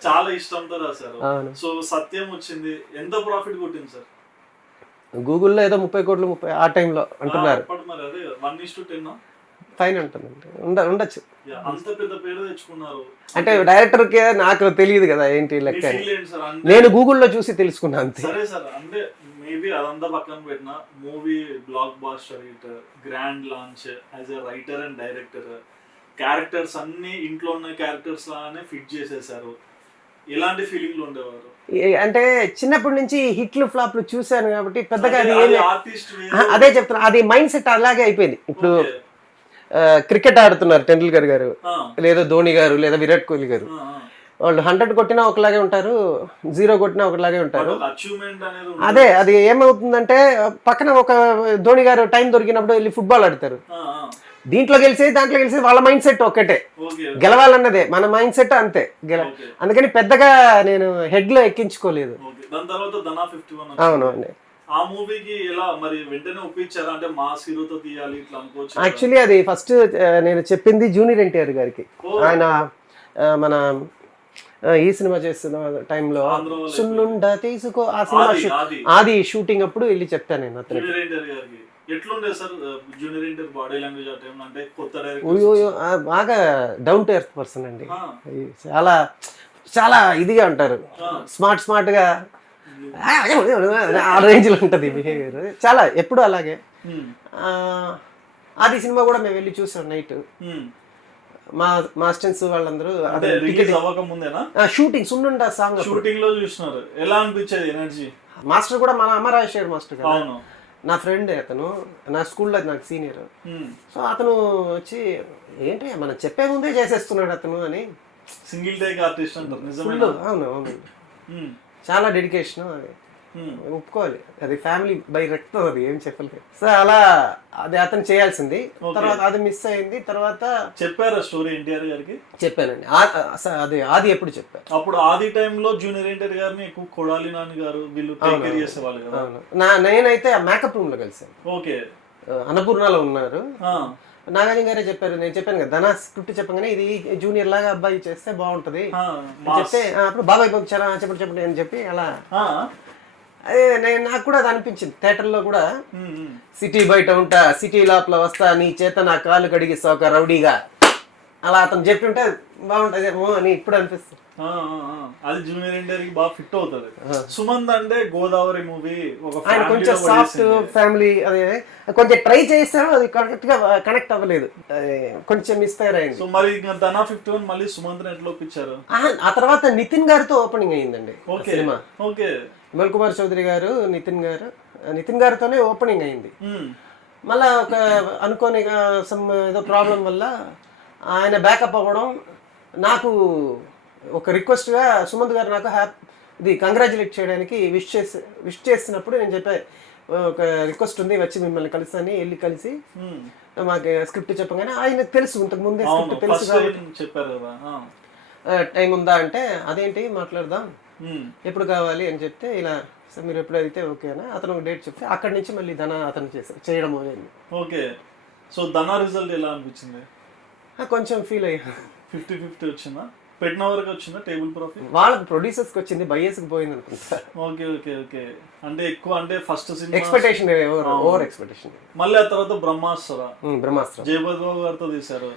చాలా ఇష్టంతో రాశారు. సో సత్యం వచ్చింది, ఎంత ప్రాఫిట్ కొట్టింది సార్? గూగుల్లో ఏదో 30 కోట్లు ఆ టైంలో అంటున్నారు. అదే 1:10 ఫైన్ అంటుందండి, ఉండొచ్చు. అంత పెద్ద పేరు తెచ్చుకున్నారు అంటే డైరెక్టర్కే నాకు తెలియదు కదా ఏంటి లెక్క, నేను గూగుల్లో చూసి తెలుసుకున్నాను అంతే. సరే సార్, అంటే మేబీ అదంతా పక్కన పెట్టిన movie blockbuster hit, grand launch, as a writer and director, characters అన్ని ఇంట్లో ఉన్న క్యారెక్టర్స్ లాగానే ఫిట్ చేసేసారు. ఎలాంటి ఫీలింగ్ లో ఉండేవారు? అంటే చిన్నప్పటి నుంచి హిట్లు ఫ్లాప్లు చూశాను కాబట్టి పెద్దగా అది అదే చెప్తున్నా, అది మైండ్ సెట్ అలాగే అయిపోయింది. ఇప్పుడు క్రికెట్ ఆడుతున్నారు టెండూల్కర్ గారు, లేదా ధోని గారు, లేదా విరాట్ కోహ్లీ గారు, వాళ్ళు 100 కొట్టినా ఒకలాగే ఉంటారు, 0 కొట్టినా ఒకలాగే ఉంటారు. అదే అది ఏమవుతుందంటే పక్కన ఒక ధోని గారు టైం దొరికినప్పుడు వెళ్ళి ఫుట్బాల్ ఆడతారు, దీంట్లో గెలిచేది దాంట్లో గెలిచేది, వాళ్ళ మైండ్ సెట్ ఒక్కటే, గెలవాలన్నదే, మన మైండ్ సెట్ అంతే. అందుకని పెద్దగా నేను హెడ్ లో ఎక్కించుకోలేదు. అవును అండి. ఆ మూవీకి ఎలా మరి వెంటనే ఒప్పించారా? అంటే మాస్ హీరోతో తీయాలి ఇట్లా అనుకోవచ్చు. యాక్చువల్లీ అది ఫస్ట్ నేను చెప్పింది జూనియర్ ఎన్టీఆర్ గారికి. ఆయన మన ఈ సినిమా చేస్తున్న టైంలో సున్నుండ తీసుకో ఆ సినిమా ఆది షూటింగ్ అప్పుడు వెళ్ళి చెప్తాను నేను అతనికి. బాగా డౌన్ టు ఎర్త్ పర్సన్ అండి, చాలా చాలా ఇదిగా ఉంటారు, స్మార్ట్ గా ఆ రేంజ్ లో ఉంటది బిహేవియర్, చాలా ఎప్పుడు అలాగే. అది సినిమా కూడా మేము వెళ్ళి చూసాం నైట్, మా స్టెన్స్ వాళ్ళందరూ షూటింగ్ సున్నుండ సాంగ్ షూటింగ్ లో చూస్తున్నారు. ఎలా అనిపించేది ఎనర్జీ? మాస్టర్ కూడా మన అమ్మ రాజశేఖర్ మాస్టర్ కదా, నా ఫ్రెండ్ అతను, నా స్కూల్లో నాకు సీనియర్. సో అతను వచ్చి ఏంటి మనం చెప్పే ముందే చేసేస్తున్నాడు అతను అని. సింగిల్ టేక్ ఆర్టిస్ట్ అంటారు. అవును అవును, చాలా డెడికేషన్. ఒప్పుకోవాలి, అది ఫ్యామిలీ బై రక్తం, అది ఏం చెప్పలేదు. సో అలా అది అతను చేయాల్సింది, తర్వాత అది మిస్ అయింది. తర్వాత చెప్పారా స్టోరీ ఎన్టీఆర్ గారికి? చెప్పానండి, అది ఆది ఎప్పుడు చెప్పాను. అప్పుడు ఆది టైంలో జూనియర్ ఎన్టీఆర్ గారిని ఎక్కువ కొడాలి నాని గారు వీళ్ళు టేక్ కేర్ చేసేవాళ్ళు కదా. నేనైతే ఆ మేకప్ రూమ్ లో కలిసాను. ఓకే. అన్నపూర్ణలో ఉన్నారు, నాగార్జున గారే చెప్పారు. నేను చెప్పాను కదా, ధనా స్క్రిప్ట్ చెప్పగానే ఇది జూనియర్ లాగా అబ్బాయి చేస్తే బాగుంటది చెప్తే, అప్పుడు బాబాయ్ పంపించారా చెప్పండి అని చెప్పి అలా. అదే నాకు కూడా అది అనిపించింది. థియేటర్లో కూడా సిటీ బయట ఉంటా, సిటీ లోపల వస్తా, నీ చేత నా కాళ్ళు కడిగిస్తా ఒక రౌడీగా, అలా అతను చెప్తుంటే బాగుంటది అని ఇప్పుడు అనిపిస్తుంది. అది జూనియర్ ఎన్టీఆర్ కి బాగా ఫిట్ అవుతుంది. సుమంత్ అంటే గోదావరి మూవీ, ఆయన కొంచెం సాఫ్ట్ ఫ్యామిలీ, అదే కొంచెం ట్రై చేస్తాను, అది కరెక్ట్ గా కనెక్ట్ అవ్వలేదు, కొంచెం మిస్ఫైర్ అయింది. సో మరి ధనా 51 మళ్ళీ సుమంత్ ఎట్లా ఒప్పించారు? ఆ తర్వాత నితిన్ గారితో ఓపెనింగ్ అయిందండి సినిమా. ఓకే. విమల్ కుమార్ చౌదరి గారు, నితిన్ గారితోనే ఓపెనింగ్ అయింది. మళ్ళా ఒక అనుకోని ఏదో ప్రాబ్లం వల్ల ఆయన బ్యాకప్ అవ్వడం, నాకు ఒక రిక్వెస్ట్గా సుమంత్ గారు నాకు ఇది కంగ్రాచులేట్ చేయడానికి విష్ చేసినప్పుడు నేను చెప్పా, ఒక రిక్వెస్ట్ ఉంది, వచ్చి మిమ్మల్ని కలిసాని, వెళ్ళి కలిసి మాకు స్క్రిప్ట్ చెప్పగానే ఆయన తెలుసు, ఇంతకు ముందే స్క్రిప్ట్ తెలుసు చెప్పారు, టైం ఉందా అంటే అదేంటి మాట్లాడదాం, ఎప్పుడు కావాలి అని చెప్తే, ఇలా మీరు ఎప్పుడైతే ఓకేనా, అతను ఒక డేట్ చెప్తే అక్కడి నుంచి మళ్ళీ ధన అతను చేయడం అయింది. ఓకే. సో ధన రిజల్ట్ ఎలా అనిపించింది? కొంచెం ఫీల్ అయ్యా. 50-50 వచ్చిందా? పెట్టిన వరకు వచ్చిందా టేబుల్ ప్రాఫిట్? వాళ్ళకి ప్రొడ్యూసర్స్కి వచ్చింది, బయ్యర్స్కి పోయింది అనుకుంటా. Okay okay okay. అంటే ఎక్కువ, అంటే first cinema expectation, over expectation. మళ్ళీ ఆ తర్వాత బ్రహ్మాస్త్ర జయపతి బాబు గారితో తీశారు,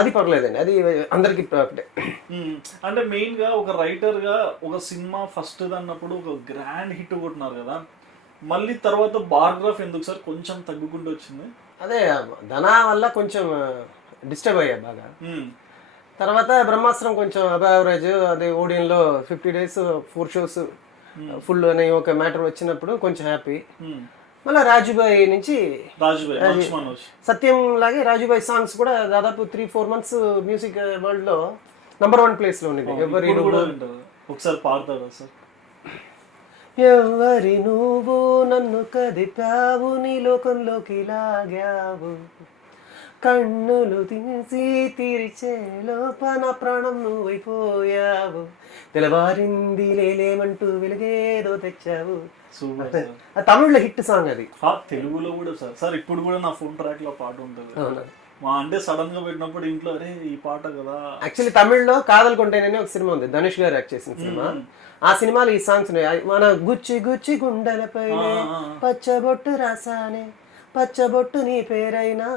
అది పర్లేదండి, అది అందరికి ప్రాఫిటే. అంటే మెయిన్ గా ఒక రైటర్ గా ఒక సినిమా ఫస్ట్ అన్నప్పుడు ఒక గ్రాండ్ హిట్ కొట్టినారు కదా, మళ్ళీ తర్వాత బార్గ్రాఫ్ ఎందుకు సార్ కొంచెం తగ్గుకుంటూ వచ్చింది? అదే ధనా వల్ల కొంచెం డిస్టర్బ్ అయ్యా బాగా. తర్వాత బ్రహ్మాస్త్రం కొంచెం అబావరేజ్, అదే ఓడియన్లో 50 days 4 shows ఫుల్ అనే ఒక మ్యాటర్ వచ్చినప్పుడు కొంచెం హ్యాపీ. మళ్ళీ రాజుబాయ్ నుంచి సత్యం లాగే రాజుబాయ్ సాంగ్స్ కూడా దాదాపు 3-4 months మ్యూజిక్ వరల్డ్ లో నంబర్ 1 place లో ఉంది. ఒకసారి పాడతారా సార్? ఎవరి నువ్వు నన్ను కదిపావు, నీ లోకంలోకి లాగావు, కన్నులు తీసి తీర్చే లోపన ప్రాణం నువ్వైపోయావు, తెల్లవారింది లేలేమంటూ వెలుగేదో తెచ్చావు. తమిళ్లో హిట్ సాంగ్ అది. తెలుగులో కూడా సార్ ఇప్పుడు కూడా నా ఫోన్ ట్రాక్ లో పాట ఉంటుంది. అంటే సడన్ గా పెట్టినప్పుడు ఇంట్లో అరే ఈ పాట కదా. యాక్చువల్లీ తమిళ్లో కాదల్ కొంటేనే ఒక సినిమా ఉంది, ధనుష్ గారు యాక్ట్ చేసిన సినిమా. ఆ సినిమాలో ఈ సాంగ్స్ ఉన్నాయి. మన గుచ్చి గుచ్చి గుండెలపై పచ్చబొట్టు రాసానే, పచ్చబొట్టు నీ పేరైనా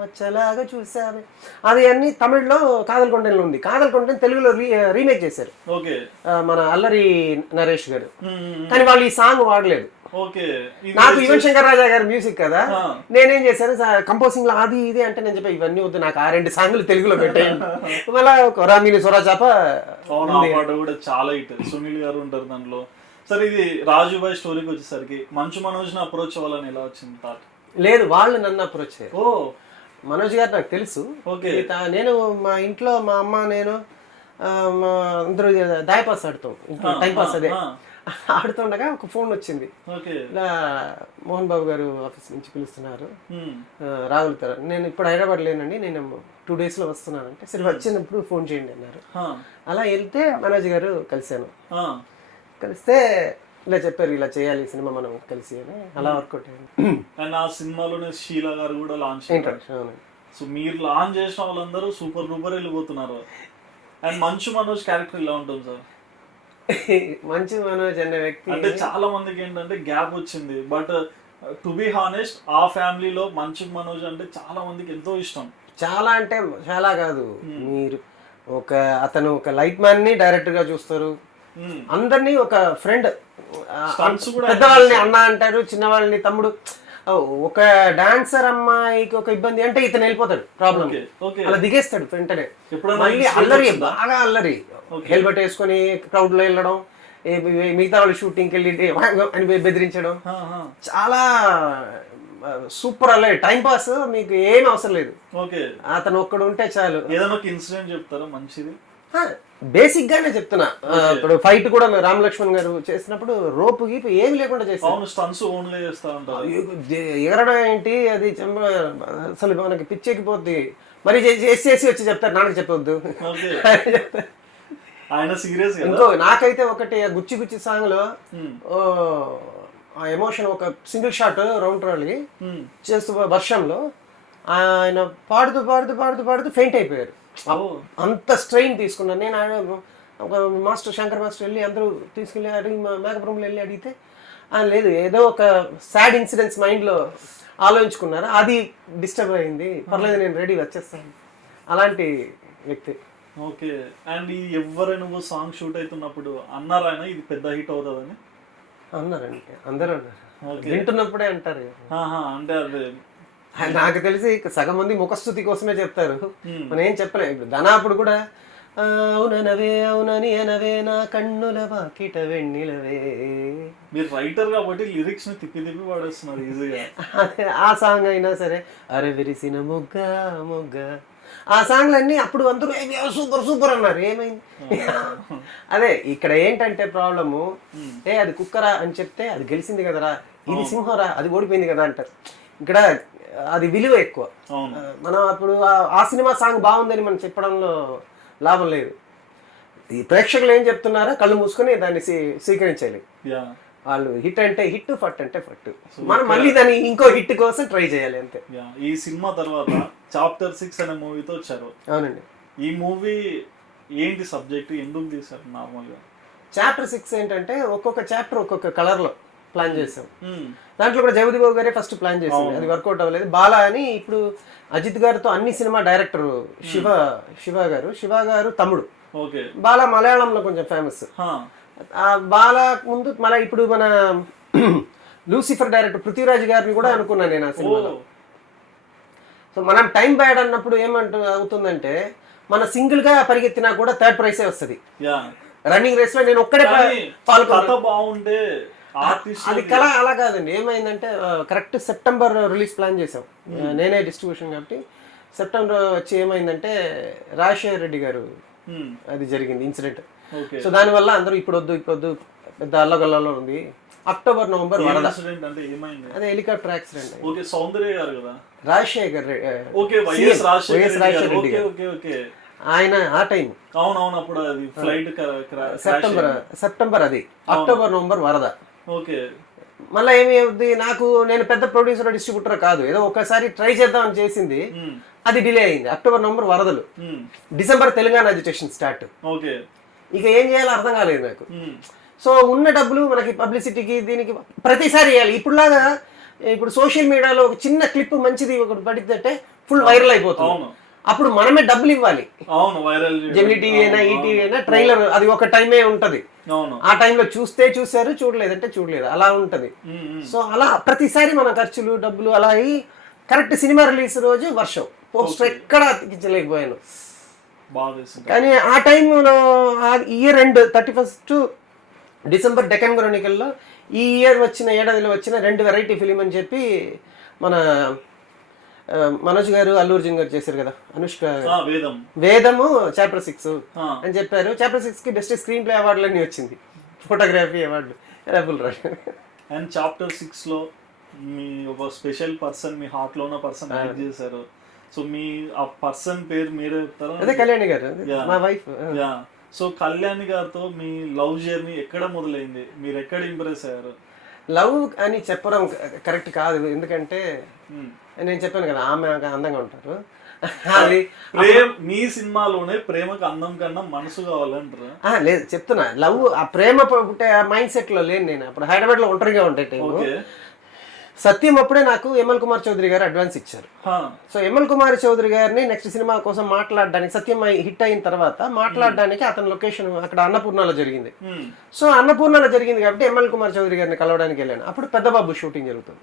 మచ్చలాగా చూసావే, అది అన్ని తమిళ్లో కాదల్ కొండలో ఉంది. కాదల్ కొండని తెలుగులో రీమేక్ చేశారు మన అల్లరి నరేష్ గారు, కానీ వాళ్ళు ఈ సాంగ్ వాడలేదు. నాకు యువన్ శంకర్ రాజా గారి మ్యూజిక్ కదా, నేనేం చేశాను కంపోజింగ్ లో అది ఇది అంటే, నేను చెప్పా ఇవన్నీ వద్దు, నాకు 2 సాంగ్లు తెలుగులో పెట్టాను. మళ్ళీ రామిని సొరాచాప కూడా చాలా హిట్, సునీల్ గారు ఉంటారు దాంట్లో. సరే ఇది రాజుబాయ్ స్టోరీకి వచ్చేసరికి మంచు మనోజ్ ని అప్రోచ్ అవ్వాలని ఎలా వచ్చింది థాట్? లేదు, వాళ్ళు నన్ను అప్రోచ్ అయ్యారు. మనోజ్ గారు నాకు తెలుసు. నేను మా ఇంట్లో మా అమ్మ నేను అందరూ దాయపాస్ ఆడుతాం, టైం పాస్ అదే ఆడుతుండగా ఒక ఫోన్ వచ్చింది, ఇలా మోహన్ బాబు గారు ఆఫీస్ నుంచి పిలుస్తున్నారు, రాగలుగుతారు. నేను ఇప్పుడు హైదరాబాద్ లేనండి, నేను 2 days లో వస్తున్నానంటే, సరే వచ్చినప్పుడు ఫోన్ చేయండి అన్నారు. అలా వెళ్తే మనోజ్ గారు కలిశాను. కలిస్తే ఇలా చెప్పారు, ఇలా చేయాలి సినిమా మనం కలిసి అని, అలా వర్కౌట్ అయ్యింది. అండ్ ఆ సినిమాలోనే షీలా గారు కూడా లాంచ్ అయ్యారు. సో మీరు లాంచ్ చేసిన వాళ్ళందరూ సూపర్ డూపర్ వెళ్ళిపోతున్నారు. అండ్ మంచు మనోజ్ క్యారెక్టర్ ఎలా ఉంటుంది సార్? మంచు మనోజ్ అనే వ్యక్తి అంటే చాలా మందికి ఏంటంటే గ్యాప్ వచ్చింది, బట్ టు బి హానెస్ట్ ఆ ఫ్యామిలీలో మంచు మనోజ్ అంటే చాలా మందికి ఎంతో ఇష్టం. చాలా అంటే చాలా కాదు, మీరు అతను ఒక లైట్ మ్యాన్ ని డైరెక్టర్ గా చూస్తారు, అందరినీ ఒక ఫ్రెండ్, పెద్దవాళ్ళని అన్న అంటారు, చిన్నవాళ్ళని తమ్ముడు. ఒక డాన్సర్ అమ్మాయికి ఒక ఇబ్బంది అంటే ఇతను వెళ్ళిపోతాడు, ప్రాబ్లం అలా దిగేస్తాడు వెంటనే. మళ్ళీ అల్లరి, బాగా అల్లరి, హెల్మెట్ వేసుకొని క్రౌడ్ లో వెళ్ళడం, మిగతా వాళ్ళు షూటింగ్కి వెళ్ళి అని బెదిరించడం, చాలా సూపర్ అల్లరి, టైం పాస్, మీకు ఏమి అవసరం లేదు, అతను ఒక్కడు ఉంటే చాలు. ఏదైనా ఒక ఇన్సిడెంట్ చెప్తారా మంచిది? బేసిక్ గానే చెప్తున్నా. ఇప్పుడు ఫైట్ కూడా మేము రామ్ లక్ష్మణ్ గారు చేసినప్పుడు రోపు గీపు ఏమి లేకుండా చేసాం. అవును, స్టన్స్ ఓన్లీ చేస్తా ఉంటారు. ఎగరడం ఏంటి అది అసలు మనకి పిచ్చెక్కిపోద్ది. మరి చేసి వచ్చి చెప్తారు, నాన్నకి చెప్పొద్దు. ఆయన సీరియస్. ఇంకో నాకైతే ఒకటి గుచ్చి గుచ్చి సాంగ్ లో ఆ ఎమోషన్, ఒక సింగిల్ షాట్ రౌండ్ ట్రాలీ చేస్తూ వర్షంలో ఆయన పాడుతూ పాడుతూ పాడుతూ పాడుతూ ఫెయింట్ అయిపోయారు. అంత స్ట్రెయిన్ తీసుకున్నాను నేను. ఒక మాస్టర్ శంకర్ మాస్టర్ వెళ్ళి అందరూ తీసుకెళ్ళి అడిగి మేకప్ రూమ్లో వెళ్ళి అడిగితే లేదు, ఏదో ఒక సాడ్ ఇన్సిడెంట్స్ మైండ్లో ఆలోచించుకున్నారు, అది డిస్టర్బ్ అయింది, పర్లేదు నేను రెడీ వచ్చేస్తాను, అలాంటి వ్యక్తి. ఓకే. అండ్ ఈ ఎవరైనా సాంగ్ షూట్ అవుతున్నప్పుడు అన్నారాయన ఇది పెద్ద హిట్ అవుతుందని? అన్నారండి, అందరూ అన్నారు, వింటున్నప్పుడే అంటారు. అంటే అదే నాకు తెలిసి సగం మంది ముఖస్థుతి కోసమే చెప్తారు, మనం ఏం చెప్పలేము. ఇప్పుడు ధనాప్పుడు కూడా అవుననవే అవునని అనవే నా కన్నుల వాకిట వెన్నెలవే. మీరు రైటర్ కాబట్టి లిరిక్స్ ని తిప్పి తిప్పి పాడేస్తున్నారు ఈజీగా. అదే ఆ సాంగ్ అయినా సరే, అరే విరిసిన మొగ్గ మొగ్గ, ఆ సాంగ్లన్నీ అప్పుడు అందరూ సూపర్ సూపర్ అన్నారు. ఏమైంది? అదే ఇక్కడ ఏంటంటే ప్రాబ్లము, అది కుక్కరా అని చెప్తే అది గెలిచింది కదరా, ఇది సింహరా అది ఓడిపోయింది కదా అంటారు. ఇక్కడ అది విలువ ఎక్కువ. మనం అప్పుడు ఆ సినిమా సాంగ్ బాగుందని మనం చెప్పడంలో లాభం లేదు. ఈ ప్రేక్షకులు ఏం చెప్తున్నారో కళ్ళు మూసుకొని దాన్ని స్వీకరించాలి. వాళ్ళు హిట్ అంటే హిట్, ఫట్ అంటే ఫట్, మనం మళ్ళీ దాన్ని ఇంకో హిట్ కోసం ట్రై చేయాలి అంతే. ఈ సినిమా తర్వాత చాప్టర్ 6 అనే మూవీతో వచ్చారు. అవునండి. ఈ మూవీ ఏంటి సబ్జెక్ట్, ఎందుకు తీశారు? నార్మల్గా చాప్టర్ 6 ఏంటంటే ఒక్కొక్క చాప్టర్ ఒక్కొక్క కలర్ లో ప్లాన్ చేసాం. దాంట్లో కూడా జగదీ బాబు గారే ఫస్ట్ ప్లాన్ చేసింది, అది వర్కౌట్ అవ్వలేదు. బాలా అని ఇప్పుడు అజిత్ గారితో అన్ని సినిమా డైరెక్టర్ శివ గారు తమ్ముడు. బాలా మలయాళంలో కొంచెం ఫేమస్. బాలా ముందు మళ్ళీ ఇప్పుడు మన లూసిఫర్ డైరెక్టర్ పృథ్వీరాజ్ గారిని కూడా అనుకున్నాను నేను ఆ సినిమాలో. సో మనం టైం బ్యాడ్ అన్నప్పుడు అవుతుందంటే మన సింగిల్ గా పరిగెత్తినా కూడా థర్డ్ ప్రైజే వస్తుంది. రన్నింగ్ రేస్ లో నేను ఒక్కడే బాగుంటే అది కళ అలా కాదండి. ఏమైందంటే కరెక్ట్ సెప్టెంబర్ రిలీజ్ ప్లాన్ చేసాం, నేనే డిస్ట్రిబ్యూషన్ కాబట్టి. సెప్టెంబర్ వచ్చి ఏమైందంటే రాజశేఖర్ రెడ్డి గారు అది జరిగింది ఇన్సిడెంట్. సో దానివల్ల అందరూ ఇప్పుడు వద్దు పెద్ద అల్లగల్లలో ఉంది. అక్టోబర్ నవంబర్ వరద, అదే హెలికాప్టర్ యాక్సిడెంట్. రాజశేఖర్ రెడ్డి ఆయన ఆ టైం సెప్టెంబర్, అది అక్టోబర్ నవంబర్ వరద. మళ్ళీ ఏమి అవుద్ది, నేను పెద్ద ప్రొడ్యూసర్ డిస్ట్రిబ్యూటర్ కాదు, ఏదో ఒకసారి ట్రై చేద్దామని చేసింది, అది డిలే అయింది. అక్టోబర్ నవంబర్ వరదలు, డిసెంబర్ తెలంగాణ అజిటేషన్ స్టార్ట్. ఇక ఏం చేయాలో అర్థం కాలేదు నాకు. సో ఉన్న డబ్బులు మనకి పబ్లిసిటీకి దీనికి ప్రతిసారి ఇవ్వాలి. ఇప్పుడులాగా ఇప్పుడు సోషల్ మీడియాలో ఒక చిన్న క్లిప్ మంచిది ఒకటి పడితే ఫుల్ వైరల్ అయిపోతుంది. అప్పుడు మనమే డబ్బులు ఇవ్వాలి. జెమినీ టీవీ అయినా ఈటీవీ అయినా ట్రైలర్ అది ఒక టైమే ఉంటది, ఆ టైంలో చూస్తే చూసారు, చూడలేదంటే చూడలేదు, అలా ఉంటది. సో అలా ప్రతిసారి మన ఖర్చులు డబ్బులు అలా అయ్యి కరెక్ట్ సినిమా రిలీజ్ రోజు వర్షం, పోస్టర్ ఎక్కడ అతికించలేకపోయాను. కానీ ఆ టైంలో ఇయర్ ఎండ్ 31 డిసెంబర్ డెక్కన్ క్రానికల్లో ఈ ఇయర్ ఏడాదిలో వచ్చిన 2 వెరైటీ ఫిలిం అని చెప్పి మన మనోజ్ గారు అల్లు అర్జున్ గారు చేశారు కదా, అనుష్క వేదము చాప్టర్ 6 అని చెప్పారు. చాప్టర్ 6 కి బెస్ట్ స్క్రీన్ ప్లే అవార్డులన్నీ వచ్చింది, ఫోటోగ్రఫీ అవార్డు డబ్బులు రాడు. అండ్ చాప్టర్ 6 లో మీ ఒక స్పెషల్ పర్సన్, మీ హార్ట్ లో ఉన్న పర్సన్ యాడ్ చేశారు. సో మీ ఆ పర్సన్ పేరు మీరే చెప్తారా? అదే కళ్యాణి గారు, మా వైఫ్. సో కళ్యాణి గారితో మీ లవ్ జర్నీ ఎక్కడ మొదలైంది, మీరు ఎక్కడ ఇంప్రెస్ అయ్యారు? లవ్ అని చెప్పడం కరెక్ట్ కాదు, ఎందుకంటే నేను చెప్పాను కదా ఆమె అందంగా ఉంటారు. మీ సినిమాలోనే ప్రేమకు అందం కన్నా మనసు కావాలంటారు? లేదు చెప్తున్నా, లవ్ ఆ ప్రేమ పుట్టే మైండ్ సెట్ లో లేను నేను. అప్పుడు హైదరాబాద్ లో ఒంటరిగా ఉంటే టైం సత్యం అప్పుడే నాకు ఎంఎల్ కుమార్ చౌదరి గారు అడ్వాన్స్ ఇచ్చారు. సో ఎంఎల్ కుమార్ చౌదరి గారిని నెక్స్ట్ సినిమా కోసం మాట్లాడడానికి, సత్యం హిట్ అయిన తర్వాత మాట్లాడడానికి అతని లొకేషన్ అక్కడ అన్నపూర్ణలో జరిగింది. సో అన్నపూర్ణలో జరిగింది కాబట్టి ఎంఎల్ కుమార్ చౌదరి గారిని కలవడానికి వెళ్ళాను. అప్పుడు పెద్దబాబు షూటింగ్ జరుగుతుంది,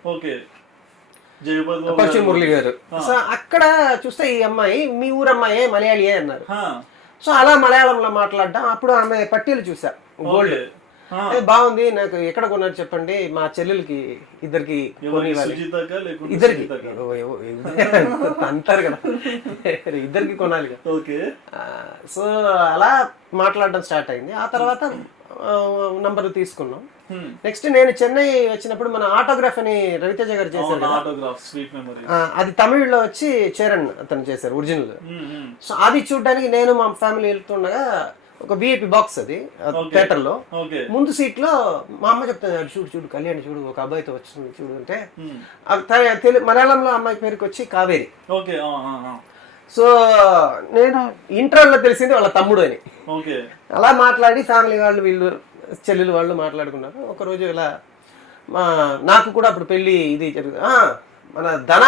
పశ్చిమ మురళి గారు. సో అక్కడ చూస్తే ఈ అమ్మాయి మీ ఊరు అమ్మాయే, మలయాళీయే అన్నారు. సో అలా మలయాళంలో మాట్లాడడం. అప్పుడు ఆమె పట్టీలు చూసా, గోల్డ్. "ఏ, బాగుంది, నాకు ఎక్కడ కొన్నారు చెప్పండి, మా చెల్లెలకి ఇద్దరికి కొనివ్వాలి." సుజితకా లేకుంటే ఇద్దరికి సుజితకా? అంటారు కదా, ఇద్దరికి కొనాలి కదా. ఓకే. సో అలా మాట్లాడడం స్టార్ట్ అయింది. ఆ తర్వాత నంబర్ తీసుకున్నాం. నెక్స్ట్ నేను చెన్నై వచ్చినప్పుడు మన ఆటోగ్రాఫ్ అని రవితేజ గారు చేశారు కదా, ఆటోగ్రాఫ్ స్వీట్ మెమరీ. అది తమిళ్లో వచ్చి చరణ్ అతను చేశారు ఒరిజినల్. సో అది చూడడానికి నేను మా ఫ్యామిలీ వెళ్తుండగా ఒక విఐపి బాక్స్ అది థియేటర్ లో ఓకే. ముందు సీట్ లో మా అమ్మ చెప్తాను, చూడు చూడు కళ్యాణ్ చూడు, ఒక అబ్బాయితో వచ్చింది చూడు అంటే, మలయాళంలో అమ్మాయి పేరుకి వచ్చి కావేరి. ఓకే. సో నేను ఇంటర్లో తెలిసింది వాళ్ళ తమ్ముడు అని. ఓకే. అలా మాట్లాడి ఫ్యామిలీ వాళ్ళు వీళ్ళు చెల్లెలు వాళ్ళు మాట్లాడుకున్నారు. ఒకరోజు ఇలా నాకు కూడా అప్పుడు పెళ్లి ఇది జరుగుతుంది. మన ధన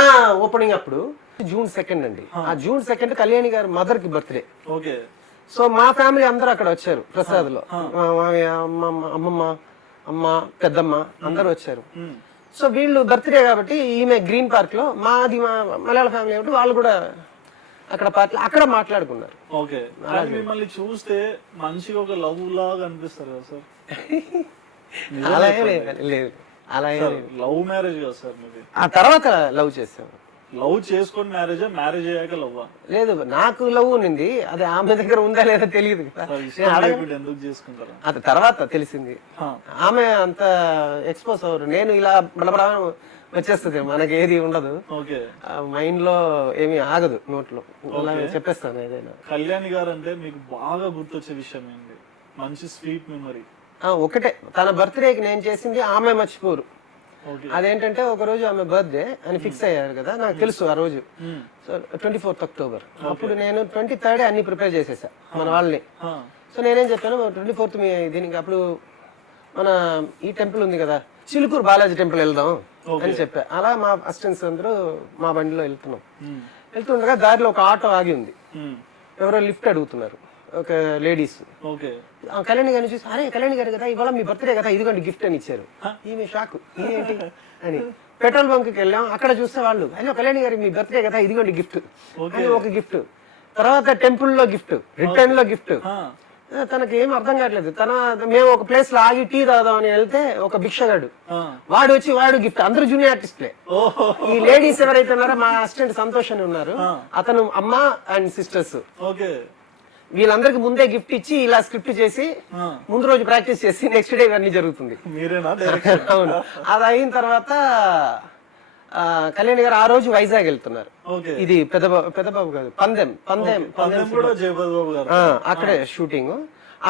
ఓపెనింగ్ అప్పుడు June 2 అండి. ఆ June 2 కళ్యాణి గారి మదర్ కి బర్త్డే. ఓకే. సో మా ఫ్యామిలీ అందరూ అక్కడ వచ్చారు ప్రసాద్ లో, అమ్మమ్మ, అమ్మ, పెద్దమ్మ అందరూ వచ్చారు. సో వీళ్ళు బర్త్డే కాబట్టి ఈమె గ్రీన్ పార్క్ లో, మాది మలయాళ ఫ్యామిలీ కాబట్టి వాళ్ళు కూడా అక్కడ పార్టీ అక్కడ మాట్లాడుకున్నారు. ఓకే. మిమ్మల్ని చూస్తే మంచిగా ఒక లవ్ లాగా అనిపిస్తారు కదా సార్? అలా లేదు, అలా లవ్ మ్యారేజ్ కదా సార్ మీది? ఆ తర్వాత లవ్ చేసాం. లవ్ చేసుకొని మ్యారేజ్, మ్యారేజ్ అయ్యాక లవ్? లేదు, నాకు లవ్ ఉంది, అది ఆమె దగ్గర ఉందా లేదా తెలియదు. ఎందుకు చేసుకుంటారా? అది తర్వాత తెలిసింది. ఆమె అంత ఎక్స్పోజ్ అవ్వరు, నేను ఇలా బలబడా వచ్చేస్తుంది, మనకి ఏది ఉండదు, మైండ్ లో ఏమీ ఆగదు, నోట్లో చెప్పేస్తాను ఏదైనా. కళ్యాణి గారు అంటే మీకు బాగా గుర్తొచ్చే విషయం ఏంటి? మంచి స్వీట్ మెమరీ ఒకటే, తన బర్త్డేకి నేను చేసింది ఆమె మర్చిపోరు. అదేంటంటే ఒక రోజు ఆమె బర్త్డే అని ఫిక్స్ అయ్యారు కదా, నాకు తెలుసు ఆ రోజు. సో 24th October, అప్పుడు నేను 23rd అన్ని ప్రిపేర్ చేసేసా మన వాళ్ళని. సో నేనేం చెప్పాను, 24th మీ దీనికి అప్పుడు మన ఈ టెంపుల్ ఉంది కదా, చిలుకూరు బాలాజీ టెంపుల్ వెళ్దాం అని చెప్పా. అలా మా అసిస్టెంట్స్ అందరూ మా బండిలో వెళ్తుండగా దారిలో ఒక ఆటో ఆగి ఉంది, ఎవరో లిఫ్ట్ అడుగుతున్నారు, ఒక లేడీస్. కళ్యాణి గారిని చూసి, అరే కళ్యాణి గారు కదా, ఇవాళ మీ బర్త్డే కదా, ఇదిగోండి గిఫ్ట్ అని ఇచ్చారు. ఈమె షాక్, ఏంటి అని. పెట్రోల్ బంక్ కి వెళ్ళాం, అక్కడ చూస్తే వాళ్ళు, అయ్యో కళ్యాణి గారి మీ బర్త్డే కదా, ఇదిగోండి గిఫ్ట్ అని ఒక గిఫ్ట్. తర్వాత టెంపుల్ లో గిఫ్ట్, రిటర్న్ లో గిఫ్ట్. తనకి ఏం అర్థం కావట్లేదు. మేము ఒక ప్లేస్ లో ఆగి టీ తాగుదామని వెళ్తే ఒక భిక్షగాడు వాడు వచ్చి వాడు గిఫ్ట్, అందరూ జూనియర్ ఆర్టిస్ట్లే. ఈ లేడీస్ ఎవరైతే ఉన్నారో మా అసిస్టెంట్ సంతోష్ అని ఉన్నారు, అతను అమ్మ అండ్ సిస్టర్స్, వీళ్ళందరికి ముందే గిఫ్ట్ ఇచ్చి ఇలా స్క్రిప్ట్ చేసి ముందు రోజు ప్రాక్టీస్ చేసి నెక్స్ట్ డే ఇవన్నీ జరుగుతుంది. అవును. అది అయిన తర్వాత కళ్యాణి గారు ఆ రోజు వైజాగ్ వెళ్తున్నారు. ఇది పెద్దబాబు కాదు, పందెం అక్కడే షూటింగ్.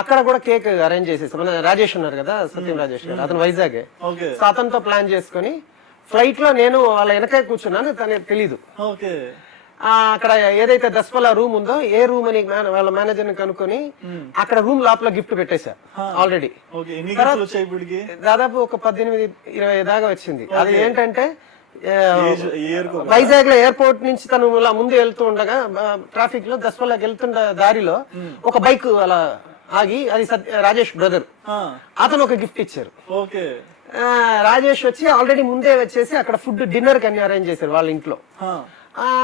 అక్కడ కూడా కేక్ అరేంజ్ చేసేసాం. మన రాజేష్ ఉన్నారు కదా, సత్యం రాజేష్ గారు, అతను వైజాగ్. సో అతనితో ప్లాన్ చేసుకుని ఫ్లైట్ లో నేను వాళ్ళ వెనకే కూర్చున్నాను, తనకి తెలీదు. అక్కడ ఏదైతే దస్పల్లా రూమ్ ఉందో, ఏ రూమ్ అని వాళ్ళ మేనేజర్ ని కనుక్కొని అక్కడ రూమ్ లోపల గిఫ్ట్ పెట్టేశా ఆల్రెడీ. దాదాపు ఒక 18-20 దాకా వచ్చింది. అది ఏంటంటే వైజాగ్ లో ఎయిర్పోర్ట్ నుంచి తను ఇలా ముందు వెళ్తూ ఉండగా ట్రాఫిక్ లో దస్పల్లాకి వెళ్తుండ దారిలో ఒక బైక్ అలా ఆగి, అది రాజేష్ బ్రదర్, అతను ఒక గిఫ్ట్ ఇచ్చారు. రాజేష్ వచ్చి ఆల్రెడీ ముందే వచ్చేసి అక్కడ ఫుడ్ డిన్నర్ కి అన్ని అరేంజ్ చేశారు వాళ్ళ ఇంట్లో.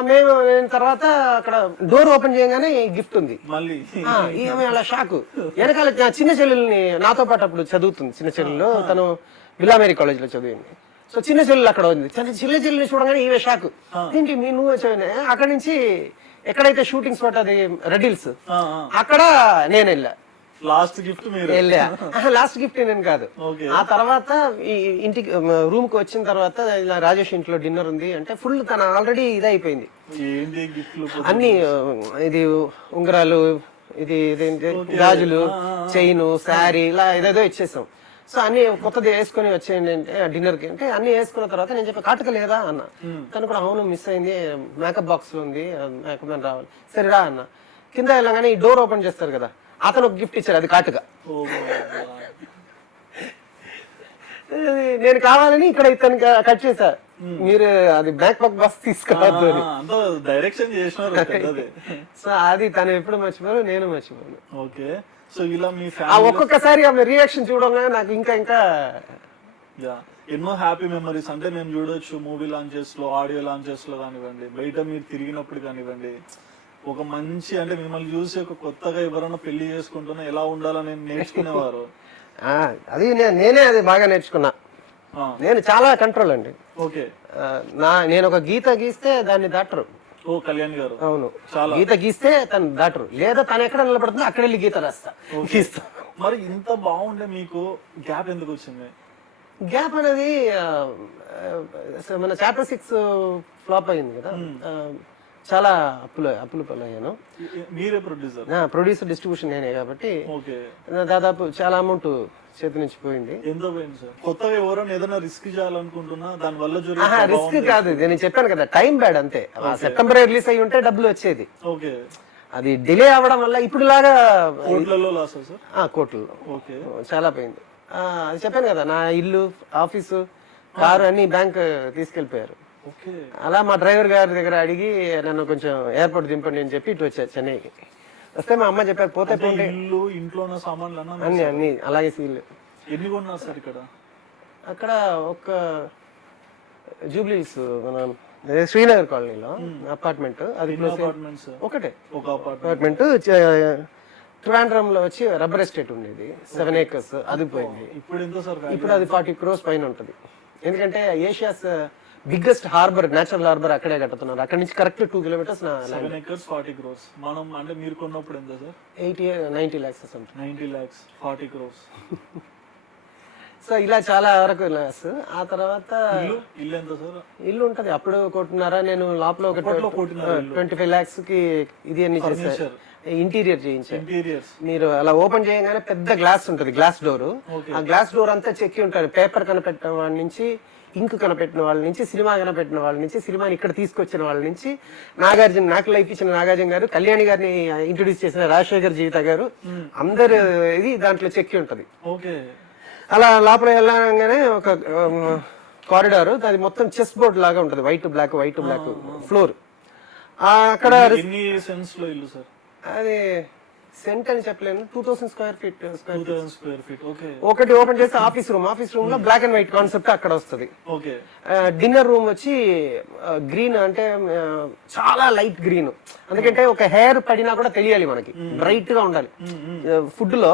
మేము తర్వాత అక్కడ డోర్ ఓపెన్ చేయగానే గిఫ్ట్ ఉంది. ఈమె అలా షాక్. వెనకాల చిన్న చెల్లెల్ని నాతో పాటు అప్పుడు చదువుతుంది, చిన్న చెల్లెలు, తను విలామేరీ కాలేజ్ లో చదివింది. సో చిన్న చెల్లెలు అక్కడ ఉంది. చిన్న చెల్లెల్ని చూడగానే ఈమె షాక్, ఏంటి నువ్వు వచ్చావు? అక్కడ నుంచి ఎక్కడైతే షూటింగ్ స్పాట్ అది రెడిల్స్, అక్కడ నేను వెళ్ళా. లాస్ట్ గిఫ్ట్ లాస్ట్ గిఫ్ట్ నేను కాదు. ఆ తర్వాత ఇంటికి రూమ్ కి వచ్చిన తర్వాత ఇలా రాజేష్ ఇంట్లో డిన్నర్ ఉంది అంటే ఫుల్ తన ఆల్రెడీ ఇది అయిపోయింది. అన్ని ఇది ఉంగరాలు, ఇది గాజులు, చైన్, శారీ, ఇలా ఏదేదో ఇచ్చేసాం. సో అన్ని కొత్తది వేసుకొని వచ్చేయండి అంటే డిన్నర్ కి అంటే అన్ని వేసుకున్న తర్వాత నేను చెప్పి కాటుక లేదా అన్న. తను కూడా అవును మిస్ అయింది, మేకప్ బాక్స్ లో ఉంది, మేకప్ మ్యాన్ రావాలి. సరేరా అన్న. కింద వెళ్ళగానే ఈ డోర్ ఓపెన్ చేస్తారు కదా, అతను ఒక గిఫ్ట్ ఇచ్చారు, అది కాటుగా. నేను కావాలని ఇక్కడ ఇతను కట్ చేశా, మీరు అది బ్యాక్ పాక్ బస్ తీసుకోవద్దు అని. సో అది తను ఎప్పుడు మర్చిపోయారు, నేను మర్చిపోయాను. ఓకే. సో ఇలా మీ ఒక్కొక్కసారి ఆమె రియాక్షన్ చూడగానే నాకు ఇంకా ఎన్నో హ్యాపీ మెమరీస్. అంటే నేను చూడొచ్చు మూవీ లాంచెస్ లో, ఆడియో లాంచెస్ లో కానివ్వండి, బయట మీరు తిరిగినప్పుడు కానివ్వండి, ఒక మంచి అంటే మిమ్మల్ని చూసి ఒక కొత్తగా ఎవరైనా పెళ్లి చేసుకుంటున్నా ఎలా ఉండాలని నేర్చుకునేవారు. అది నేనే అది బాగా నేర్చుకున్నా. నేను చాలా కంట్రోల్ అండి. ఓకే. నేను ఒక గీత గీస్తే దాన్ని దాటరు. ఓ కళ్యాణ్ గారు. అవును, గీత గీస్తే తను దాటరు, లేదా తను ఎక్కడ నిలబడుతుందో అక్కడ వెళ్ళి గీత రాస్తా, గీస్తా. మరి ఇంత బాగుండే మీకు గ్యాప్ ఎందుకు వచ్చింది? గ్యాప్ అనేది మన చాప్టర్ 6 ఫ్లాప్ అయింది కదా, చాలా అప్పులు పాలయ్యాను. మీరే ప్రొడ్యూసర్? ప్రొడ్యూసర్, డిస్ట్రిబ్యూషన్ నేనే కాబట్టి ఓకే. దాదాపు చాలా అమౌంట్ చేతి నుంచి పోయింది. ఎంత పోయింది సార్? కొత్తగా ఎవరైనా ఏదైనా రిస్క్ చేయాలనుకుంటున్నా దాని వల్ల రిస్క్ కాదు, నేను చెప్పాను కదా, టైం బ్యాడ్ అంతే. సెప్టెంబర్ రిలీజ్ అయ్యి ఉంటే డబ్బులు వచ్చేది. ఓకే. అది డిలే అవ్వడం వల్ల ఇప్పుడు లాగా కోట్లలో లాస్ సార్? కోట్లలో. ఓకే. చాలా పోయింది. అది చెప్పాను కదా, నా ఇల్లు, ఆఫీసు, కారు అన్ని బ్యాంక్ తీసుకెళ్లిపోయారు. అలా మా డ్రైవర్ గారి దగ్గర అడిగి నన్ను కొంచెం ఎయిర్పోర్ట్ దింపండి అని చెప్పి ఇటు వచ్చారు చెన్నైకి. వస్తే మా అమ్మ చెప్పారు, పోతే పోతే ఇంట్లో సామాన్లు అన్ని అలాగే సీల్. ఎన్ని కొన్నారు సార్ ఇక్కడ? అక్కడ ఒక జూబ్లీస్ మన శ్రీనగర్ కాలనీలో అపార్ట్మెంట్, అది ఒకటే ఒక అపార్ట్మెంట్. ట్రివాండ్రంలో వచ్చి రబ్బర్ ఎస్టేట్ ఉండేది 7 acres, అది పోయింది. ఇప్పుడు అది 40 crores పైన ఉంటుంది. ఎందుకంటే Asia's biggest harbour, natural harbour అక్కడే కట్టుతున్నారు. అక్కడ నుంచి కరెక్ట్ 2 kilometers. 7 acres 40 crores. మనం అంటే మీరు కొన్నప్పుడు ఎంత sir? 90 lakhs. 90 lakhs 40 crores. So ఇలా చాలా వరకు లాస్. ఆ తర్వాత ఇల్లు ఎంత సార్? ఇల్లు ఉంటది అప్పుడు కొట్టున్నారా, నేను లోపల ఒక 25 lakhs కి ఇది అన్ని చేశారు. ఇంటీరియర్ చేయించారు. మీరు అలా ఓపెన్ చేయగానే పెద్ద గ్లాస్ ఉంటది, గ్లాస్ డోర్. ఆ గ్లాస్ డోర్ అంతా చెక్కి ఉంటారు. పేపర్ కనిపెట్టిన వాళ్ళ నుంచి, ఇంక్ కనిపెట్టిన వాళ్ళ నుంచి, సినిమా కనిపెట్టిన వాళ్ళ నుంచి, సినిమాని ఇక్కడ తీసుకొచ్చిన వాళ్ళ నుంచి, నాగార్జున, నాకు లైఫ్ ఇచ్చిన నాగార్జున గారు, కళ్యాణి గారిని ఇంట్రొడ్యూస్ చేసిన రాజశేఖర్ జీవిత గారు, అందరు ఇది దాంట్లో చెక్కి ఉంటది. అలా లోపల వెళ్ళగానే ఒక కారిడార్, అది మొత్తం చెస్ బోర్డ్ లాగా ఉంటది, వైట్ బ్లాక్ ఫ్లోర్. అక్కడ అది సెంట్ అని చెప్పలేను, 2000 square feet. ఒకటి ఓపెన్ చేస్తే ఆఫీస్ రూమ్ లో బ్లాక్ అండ్ వైట్ కాన్సెప్ట్ అక్కడ వస్తుంది. డిన్నర్ రూమ్ వచ్చి గ్రీన్, అంటే చాలా లైట్ గ్రీన్. ఎందుకంటే ఒక హెయిర్ పడినా కూడా తెలియాలి మనకి, బ్రైట్ గా ఉండాలి ఫుడ్ లో.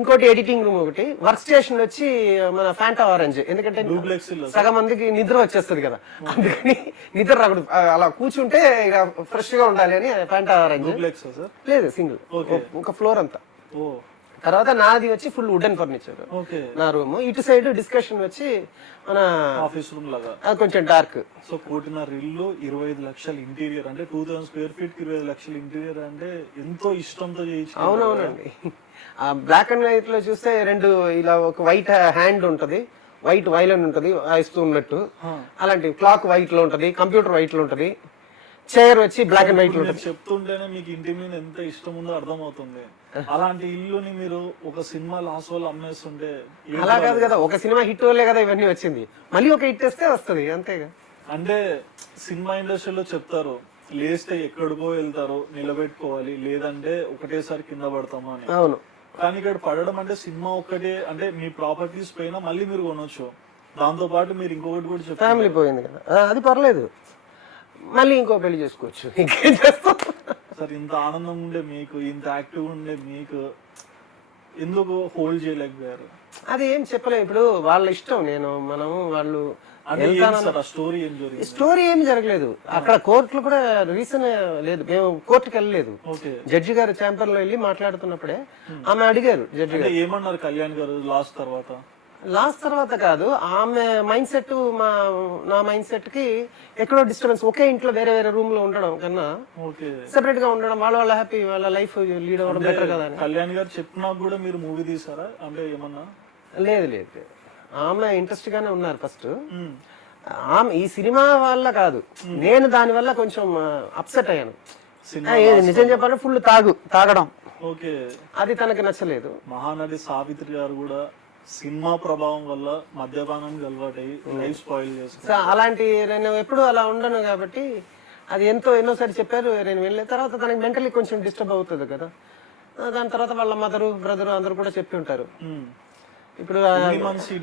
ఇంకోటి ఎడిటింగ్ రూమ్ ఒకటి. వర్క్ స్టేషన్ వచ్చి మన ఫ్యాంటా ఆరెంజ్, ఎందుకంటే సగం మందికి నిద్ర వచ్చేస్తుంది కదా, అందుకని నిద్ర రాకూడదు, అలా కూర్చుంటే ఇక ఫ్రెష్ గా ఉండాలి అని ఫ్యాంటా ఆరెంజ్. లేదు, సింగిల్, ఒక ఫ్లోర్ అంతా. తర్వాత నాది వచ్చి ఫుల్ వుడెన్ ఫర్నిచర్ నా రూమ్. ఇటు సైడ్ డిస్కషన్ వచ్చి మన ఆఫీస్ రూమ్ లాగా, కొంచెం డార్క్. సో 1.5 ఇల్లు 25 లక్షల ఇంటీరియర్, అంటే 2000 square feet 25 లక్షల ఇంటీరియర్ అంటే ఎంతో ఇష్టంతో చేయించారు. అవునవునండి. ఆ బ్లాక్ అండ్ వైట్ లో చూస్తే రెండు ఇలా ఒక వైట్ హ్యాండ్ ఉంటది, వైట్ వైలన్ ఉంటది వాయిస్తూ ఉన్నట్టు, అలాంటి క్లాక్ వైట్ లో ఉంటది, కంప్యూటర్ వైట్ లో ఉంటది, చైర్ వచ్చి బ్లాక్ అండ్ వైట్ లో ఉంటది. చెప్తుంటేనే మీకు ఇంటి మీద ఎంత ఇష్టం ఉందో అర్థమవుతుంది. అలాంటి ఇల్లుని మీరు ఒక సినిమా లాస్ట్ వాళ్ళు అమ్మేస్తుంటే. అలా కాదు కదా, ఒక సినిమా హిట్ వల్లే కదా ఇవన్నీ వచ్చింది, మళ్ళీ ఒక హిట్ వస్తే వస్తుంది, అంతేగా. అంటే సినిమా ఇండస్ట్రీలో చెప్తారు, లేస్తే ఎక్కడికో వెళ్తారు, నిలబెట్టుకోవాలి, లేదంటే ఒకటేసారి కింద పడతాము అని. అవును. కానీ ఇక్కడ పడడం అంటే సినిమా ఒక్కటే, అంటే మీ ప్రాపర్టీస్ పైన మళ్ళీ మీరు కొనొచ్చు, దాంతో పాటు మీరు ఇంకొకటి కూడా చెప్పారు, ఫ్యామిలీ పోయింది కదా, అది పర్లేదు, మళ్ళీ ఇంకో పెళ్లి చేసుకోవచ్చు, ఇంకేం చేస్తాం సార్. ఇంత ఆనందం ఉండే మీకు, ఇంత యాక్టివ్ ఉండే మీకు ఎందుకు హోల్డ్ చేయలేకపోయారు? అది ఏం చెప్పలేము, ఇప్పుడు వాళ్ళ ఇష్టం. వాళ్ళు స్టోరీ ఏం జరగలేదు అక్కడ, కోర్టులు కూడా రీజన్ లేదు, మేము కోర్టుకి వెళ్ళలేదు. జడ్జి గారు ఛాంబర్ లో వెళ్ళి మాట్లాడుతున్నప్పుడే ఆమె అడిగారు, జడ్జి గారు ఏమన్నారు కళ్యాణ్ గారు లాస్ట్ తర్వాత కాదు, ఆమె మైండ్ సెట్ నా మైండ్ సెట్ కి ఎక్కడో డిస్టర్బెన్స్. ఒకే ఇంట్లో వేరే వేరే రూమ్ లో ఉండడం కన్నా సెపరేట్ గా ఉండడం, వాళ్ళ హ్యాపీ, వాళ్ళ లైఫ్ లీడ్ అవ్వడం బెటర్ కదా అని. కళ్యాణ్ గారు చెప్పినా కూడా మీరు మూవీ తీసారా అంటే ఏమన్నా? లేదు, ఆమె ఇంట్రెస్ట్ గానే ఉన్నారు ఫస్ట్. ఆమె ఈ సినిమా వల్ల కాదు, నేను దాని వల్ల కొంచెం అప్సెట్ అయ్యాను. నిజం చెప్పాలంటే ఫుల్ తాగడం, అది తనకి నచ్చలేదు. మహానటి సావిత్రి గారు కూడా సినిమా ప్రభావం వల్ల మద్యపానానికి అలవాటై లైఫ్ స్పాయిల్ చేస్తారు. అలాంటి నేను ఎప్పుడు అలా ఉండను కాబట్టి అది ఎన్నోసారి చెప్పారు, నేను వెళ్ళిన తర్వాత తనకి మెంటలీ కొంచెం డిస్టర్బ్ అవుతుంది కదా. దాని తర్వాత వాళ్ళ మదరు, బ్రదరు అందరు కూడా చెప్పి ఉంటారు. ఇప్పుడు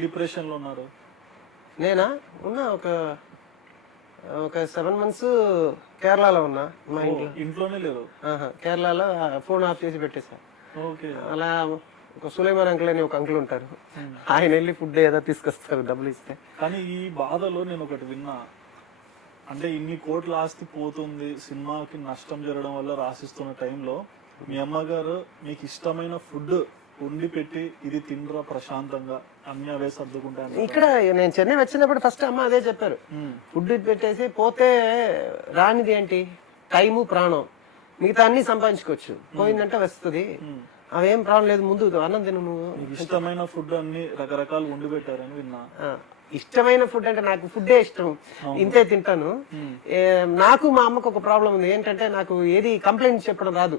డిప్రెషన్ లో ఉన్నారు. నేనా ఉన్నా ఒక 7 months కేరళలో ఉన్నా. మా ఇంట్లోనే లేదు, కేరళలో ఫోన్ ఆఫ్ చేసి పెట్టేసా. అలా ఒక సులైమాన్ అంకుల్ అని ఒక అంకుల్ ఉంటారు, ఆయన వెళ్ళి ఫుడ్ ఏదో తీసుకొస్తారు డబ్బులు ఇస్తే. కానీ ఈ బాధలో నేను ఒకటి విన్నా, అంటే ఇన్ని కోట్ల ఆస్తి పోతుంది, సినిమాకి నష్టం జరగడం వల్ల రాసిస్తున్న టైంలో మీ అమ్మగారు మీకు ఇష్టమైన ఫుడ్ వండి పెట్టి ఇది తినరా ప్రశాంతంగా అన్ని అవే సర్దుకుంటాను. ఇక్కడ నేను చెన్నై వచ్చినప్పుడు ఫస్ట్ అమ్మ అదే చెప్పారు, ఫుడ్ పెట్టేసి పోతే రానిది ఏంటి టైము ప్రాణం, మిగతా అన్ని సంపాదించుకోవచ్చు, పోయిందంటే వస్తుంది, అవేం ప్రాబ్లం లేదు, ముందు అన్నం తిను నువ్వు. ఇష్టమైన ఫుడ్ అన్ని రకరకాలు వండి పెట్టారని విన్నా. ఇష్టమైన ఫుడ్ అంటే నాకు ఫుడ్డే ఇష్టం, ఇంతే తింటాను. నాకు మా అమ్మకు ఒక ప్రాబ్లం ఉంది ఏంటంటే, నాకు ఏది కంప్లైంట్ చెప్పడం రాదు,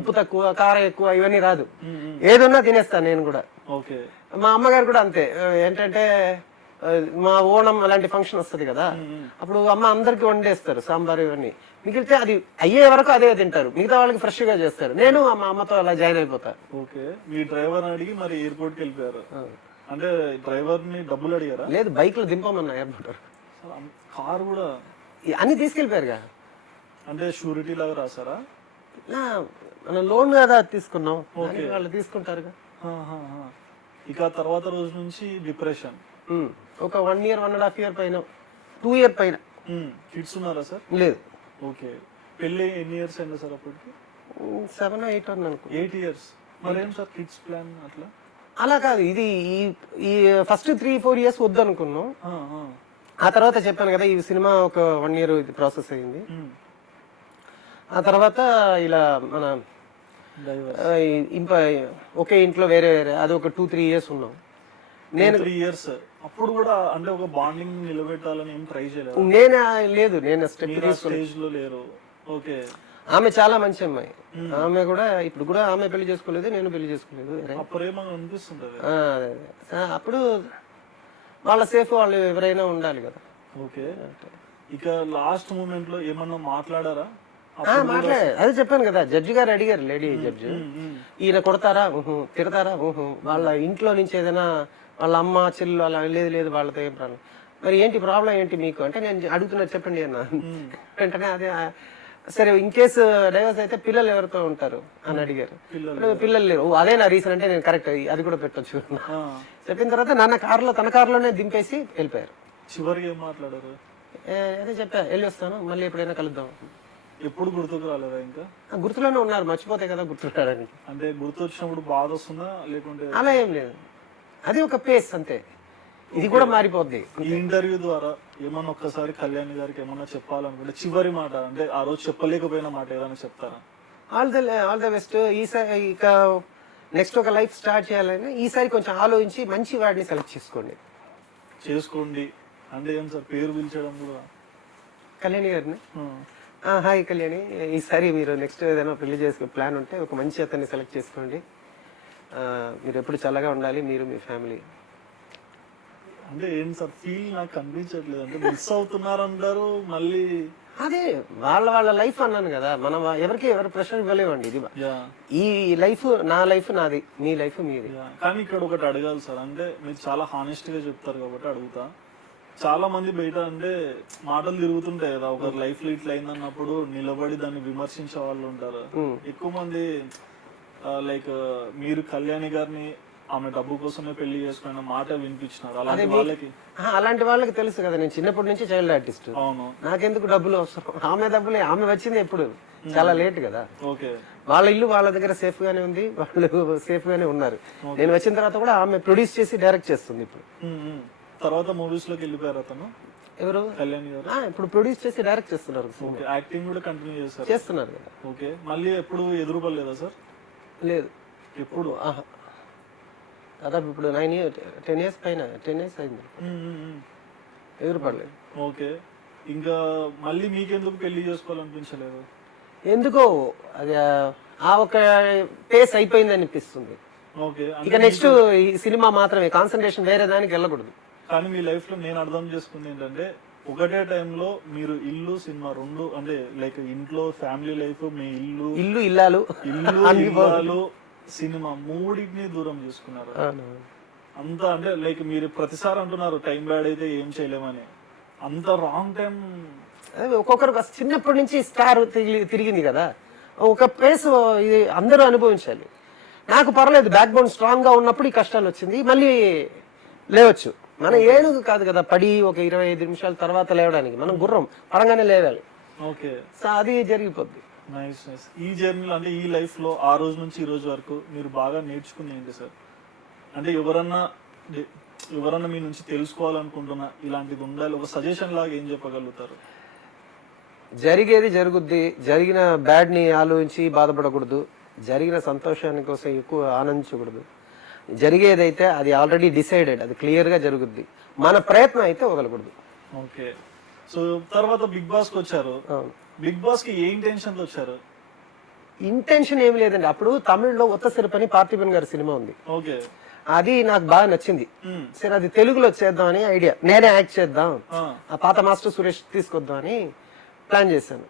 ఉప్పు తక్కువ కారం ఎక్కువ ఇవన్నీ రాదు, ఏదున్నా తినేస్తాను నేను కూడా. ఓకే. మా అమ్మగారు కూడా అంతే, ఏంటంటే మా ఓణం అలాంటి ఫంక్షన్ వస్తుంది కదా, అప్పుడు అమ్మ అందరికి వండేస్తారు సాంబార్ ఇవన్నీ, మిగిలితే అది అయ్యే వరకు అదే తింటారు, మిగతా వాళ్ళకి ఫ్రెష్ గా చేస్తారు, నేను మా అమ్మతో అలా జాయిన్ అయిపోతా. ఓకే. మీ డ్రైవర్ అడిగి మరి ఎయిర్పోర్ట్ కి వెళ్ళిపోయారు, అంటే డ్రైవర్ ని డబ్బులు అడిగారా? లేదు, బైక్ లో దింపమన్నా ఎయిర్పోర్ట్, కార్ కూడా అన్ని తీసుకెళ్లిపోయారుగా. అంటే షూరిటీ లాగా రాసారా? మనం లోన్ కదా తీసుకున్నాం, వాళ్ళు తీసుకుంటారుగా. ఇక తర్వాత రోజు నుంచి డిప్రెషన్. ఒక 1 year 1.5 year పైన 2 year పైన. కిడ్స్ ఉన్నారా సార్? లేదు. ఓకే. పెళ్లి ఎన్ని ఇయర్స్ అయిందా సార్ అప్పటికి? 7 or 8 అనుకో. 8 years. మరేం సార్ కిడ్స్ ప్లాన్ అట్లా? అలా కాదు, ఇది ఈ ఫస్ట్ 3-4 years వద్దు అనుకున్నాం, ఆ తర్వాత చెప్పాను కదా ఈ సినిమా ఒక 1 year ఇది ప్రాసెస్ అయింది, ఆ తర్వాత ఇలా మన ఒకే ఇంట్లో వేరే వేరే అది ఒక 2-3 years ఉన్నాం. నేను 3 years అప్పుడు కూడా అంటే ఒక బాండింగ్ నిలబెట్టాలని ఏం ట్రై చేయలేదు. నేను స్టెప్ స్టేజ్ లో లేరు. ఓకే. ఆమె చాలా మంచి అమ్మాయి, ఆమె కూడా ఇప్పుడు కూడా ఆమె పెళ్లి చేసుకోలేదు, నేను పెళ్లి చేసుకోలేదు. అప్పుడు వాళ్ళ సేఫ్ వాళ్ళు ఎవరైనా ఉండాలి కదా. ఓకే. ఇక లాస్ట్ మూమెంట్ లో ఏమన్నా మాట్లాడారా? అదే చెప్పాను కదా, జడ్జి గారు అడిగారు, లేడీ జడ్జి, ఈయన కొడతారా, తిడతారా, వాళ్ళ ఇంట్లో నుంచి ఏదైనా వాళ్ళ అమ్మ చెల్లు అలా లేదు వాళ్ళతో ఏం ప్రాబ్లం, మరి ఏంటి ప్రాబ్లం ఏంటి మీకు అంటే, నేను అడుగుతున్నా చెప్పండి అన్న. వెంటనే అదే సరే ఇన్ కేసు డైవర్స్ అయితే పిల్లలు ఎవరితో ఉంటారు అని అడిగారు. పిల్లలు లేరు. అదే నా రీజన్ అంటే నేను కరెక్ట్ అది కూడా పెట్టొచ్చు చెప్పిన తర్వాత తన కారులోనే దింపేసి వెళ్ళిపోయారు. చివరికి ఏం మాట్లాడారు? అదే చెప్పా, వెళ్ళి వస్తాను, మళ్ళీ ఎప్పుడైనా కలుద్దాం. ఎప్పుడు గుర్తుకు రాలేదా? ఇంకా గుర్తులోనే ఉన్నారు, మర్చిపోతే కదా గుర్తురాడానికి. అంటే గుర్తు వచ్చినప్పుడు బాధ వస్తుందా లేకుంటే? అలా ఏం లేదు, అది ఒక పేస్ అంతే, ఇది కూడా మారిపోద్ది. ఈ ఇంటర్వ్యూ ద్వారా ఏమన్నా ఒక్కసారి కళ్యాణ్ గారికి ఏమన్నా చెప్పాలనుకుంటే చివరి మాట, అంటే ఆ రోజు చెప్పలేకపోయిన మాట ఏదైనా చెప్తారా? All the best. ఈసారి ఇక నెక్స్ట్ ఒక లైఫ్ స్టార్ట్ చేయాలని ఈసారి కొంచెం ఆలోచించి మంచి వాడిని సెలెక్ట్ చేసుకోండి. అంటే ఏం సార్ పేరు పిలిచడం కూడా? కళ్యాణి గారిని. హాయ్ కళ్యాణి, ఈసారి మీరు నెక్స్ట్ ఏదైనా పెళ్లి చేసుకునే ప్లాన్ ఉంటే ఒక మంచి అతన్ని సెలెక్ట్ చేసుకోండి, మీరు ఎప్పుడు చల్లగా ఉండాలి, మీరు మీ ఫ్యామిలీ. అంటే ఏం సార్ ఫీల్ నాకు కనిపించట్లేదు, అంటే మిస్ అవుతున్నారంటారు మళ్ళీ. అదే వాళ్ళ లైఫ్ అన్నాను కదా, మనం ఎవరికి ప్రెషర్ ఇవ్వలేమండి. ఇది ఈ లైఫ్ నా లైఫ్ నాది, మీ లైఫ్ మీది. కానీ ఇక్కడ ఒకటి అడగాలి సార్, అంటే మీరు చాలా హానెస్ట్ గా చెప్తారు కాబట్టి అడుగుతా. చాలా మంది బయట అంటే మాటలు తిరుగుతుంటాయి కదా, ఒకరి లైఫ్ లో ఇట్లా అయిందన్నప్పుడు నిలబడి దాన్ని విమర్శించే వాళ్ళు ఉంటారు. ఎక్కువ మంది లైక్ మీరు కళ్యాణి గారిని ఆమె డబ్బు కోసమే పెళ్లి చేసుకున్న మాట వినిపించినారు. అలాంటి వాళ్ళకి తెలుసు కదా, నేను చిన్నప్పటి నుంచి చైల్డ్ ఆర్టిస్ట్, అవును, నాకెందుకు డబ్బులు అవసరం, ఆమె వచ్చింది ఎప్పుడు చాలా లేట్ కదా. ఓకే. వాళ్ళ ఇల్లు వాళ్ళ దగ్గర సేఫ్ గానే ఉంది, వాళ్ళు సేఫ్ గానే ఉన్నారు. నేను వచ్చిన తర్వాత కూడా ఆమె ప్రొడ్యూస్ చేసి డైరెక్ట్ చేస్తుంది. ఇప్పుడు తర్వాత మూవీస్ లోకి వెళ్ళిపోయారు అతను. ఎవరు? కళ్యాణ్ గారు. ఇప్పుడు ప్రొడ్యూస్ చేసి డైరెక్ట్ చేస్తున్నారు, యాక్టింగ్ కూడా కంటిన్యూ చేస్తున్నారు కదా. ఓకే. మళ్ళీ ఎప్పుడు ఎదురుపడలేదా సార్? లేదు. ఎప్పుడు? దాదాపు ఇప్పుడు 10 years పైన 10 years అయింది, ఎదురుపడలేదు. ఓకే. ఇంకా మళ్ళీ మీకెందుకు పెళ్లి చేసుకోవాలనిపించలేదు? ఎందుకో అది ఆ ఒక పేస్ అయిపోయింది అనిపిస్తుంది. ఓకే. ఇక నెక్స్ట్ ఈ సినిమా మాత్రమే కాన్సన్ట్రేషన్, వేరే దానికి వెళ్ళకూడదు. కానీ మీ లైఫ్ లో నేను అర్థం చేసుకుంది ఏంటంటే, ఒకటే టైంలో మీరు ఇల్లు సినిమా రెండు, అంటే లైక్ ఇంట్లో ఫ్యామిలీ లైఫ్, మీ ఇల్లు ఇల్లాలు సినిమా మూడింటిని దూరం చేసుకున్నారు అంతా. అంటే లైక్ మీరు ప్రతిసారి అంటున్నారు టైం బ్యాడ్ అయితే ఏం చేయలేమని, అంత రాంగ్ టైం. ఒక్కొక్కరు చిన్నప్పటి నుంచి స్టార్ తిరిగింది కదా, ఒక పేస్ ఇది అందరూ అనుభవించాలి. నాకు పర్లేదు, బ్యాక్ బోన్ స్ట్రాంగ్ గా ఉన్నప్పుడు ఈ కష్టాలు వచ్చింది, మళ్ళీ లేవచ్చు. మన ఏనుగు కాదు కదా పడి ఒక 25 నిమిషాల తర్వాత లేవడానికి, మనం గుర్రం పడంగానే లేవాలి. ఓకే, సో అది జరిగిపోద్ది. Nice nice. ఈ జర్నీలో అంటే ఈ లైఫ్ లో ఆ రోజు నుంచి ఈ రోజు వరకు మీరు బాగా నేర్చుకుంది ఏంటి సార్? అంటే ఎవరన్నా మీ నుంచి తెలుసుకోవాలనుకుంటున్నా ఇలాంటిది ఉండాలి, ఒక సజెషన్ లాగా ఏం చెప్పగలుగుతారు? జరిగేది జరుగుద్ది, జరిగిన బ్యాడ్ ని ఆలోచించి బాధపడకూడదు, జరిగిన సంతోషాన్ని కోసం ఎక్కువ ఆనందించకూడదు. జరిగేదైతే అది ఆల్రెడీ డిసైడెడ్, అది క్లియర్ గా జరుగుద్ది, మన ప్రయత్నం అయితే వదలకూడదు. ఓకే, సో తర్వాత బిగ్ బాస్ కి వచ్చారు. బిగ్ బాస్ కి ఏ ఇంటెన్షన్ తో వచ్చారు? ఇంటెన్షన్ ఏమి లేదండి. అప్పుడు తమిళ్లో ఒత్త సిరపని పార్థిబన్ గారి సినిమా ఉంది, ఓకే, అది నాకు బాగా నచ్చింది. సరే అది తెలుగులో చేద్దాం అని ఐడియా, నేనే యాక్ట్ చేద్దాం, ఆ పాత మాస్టర్ సురేష్ తీసుకొద్దాం అని ప్లాన్ చేశాను.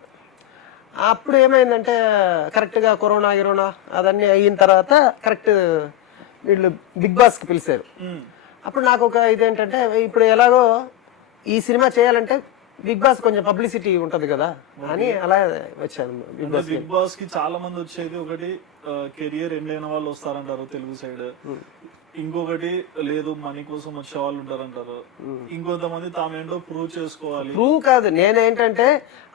అప్పుడు ఏమైందంటే కరెక్ట్ గా కరోనా అదన్నీ అయిన తర్వాత కరెక్ట్ వీళ్ళు బిగ్ బాస్ కి పిలిచారు. అప్పుడు నాకు ఒక ఇదేంటంటే, ఇప్పుడు ఎలాగో ఈ సినిమా చేయాలంటే బిగ్ బాస్ కొంచెం పబ్లిసిటీ ఉంటది కదా అని అలా వచ్చాను బిగ్ బాస్. బిగ్ బాస్ కి చాలా మంది వచ్చేది ఒకటి కెరియర్ ఎండ్ అయిన వాళ్ళు వస్తారంటారు తెలుగు సైడ్, ఇంకొకటి లేదు మనీ కోసం వచ్చే వాళ్ళు ఉంటారంటారు, ఇంకొంతమంది తామేంటో ప్రూవ్ చేసుకోవాలి. ప్రూవ్ కాదు, నేనేంటంటే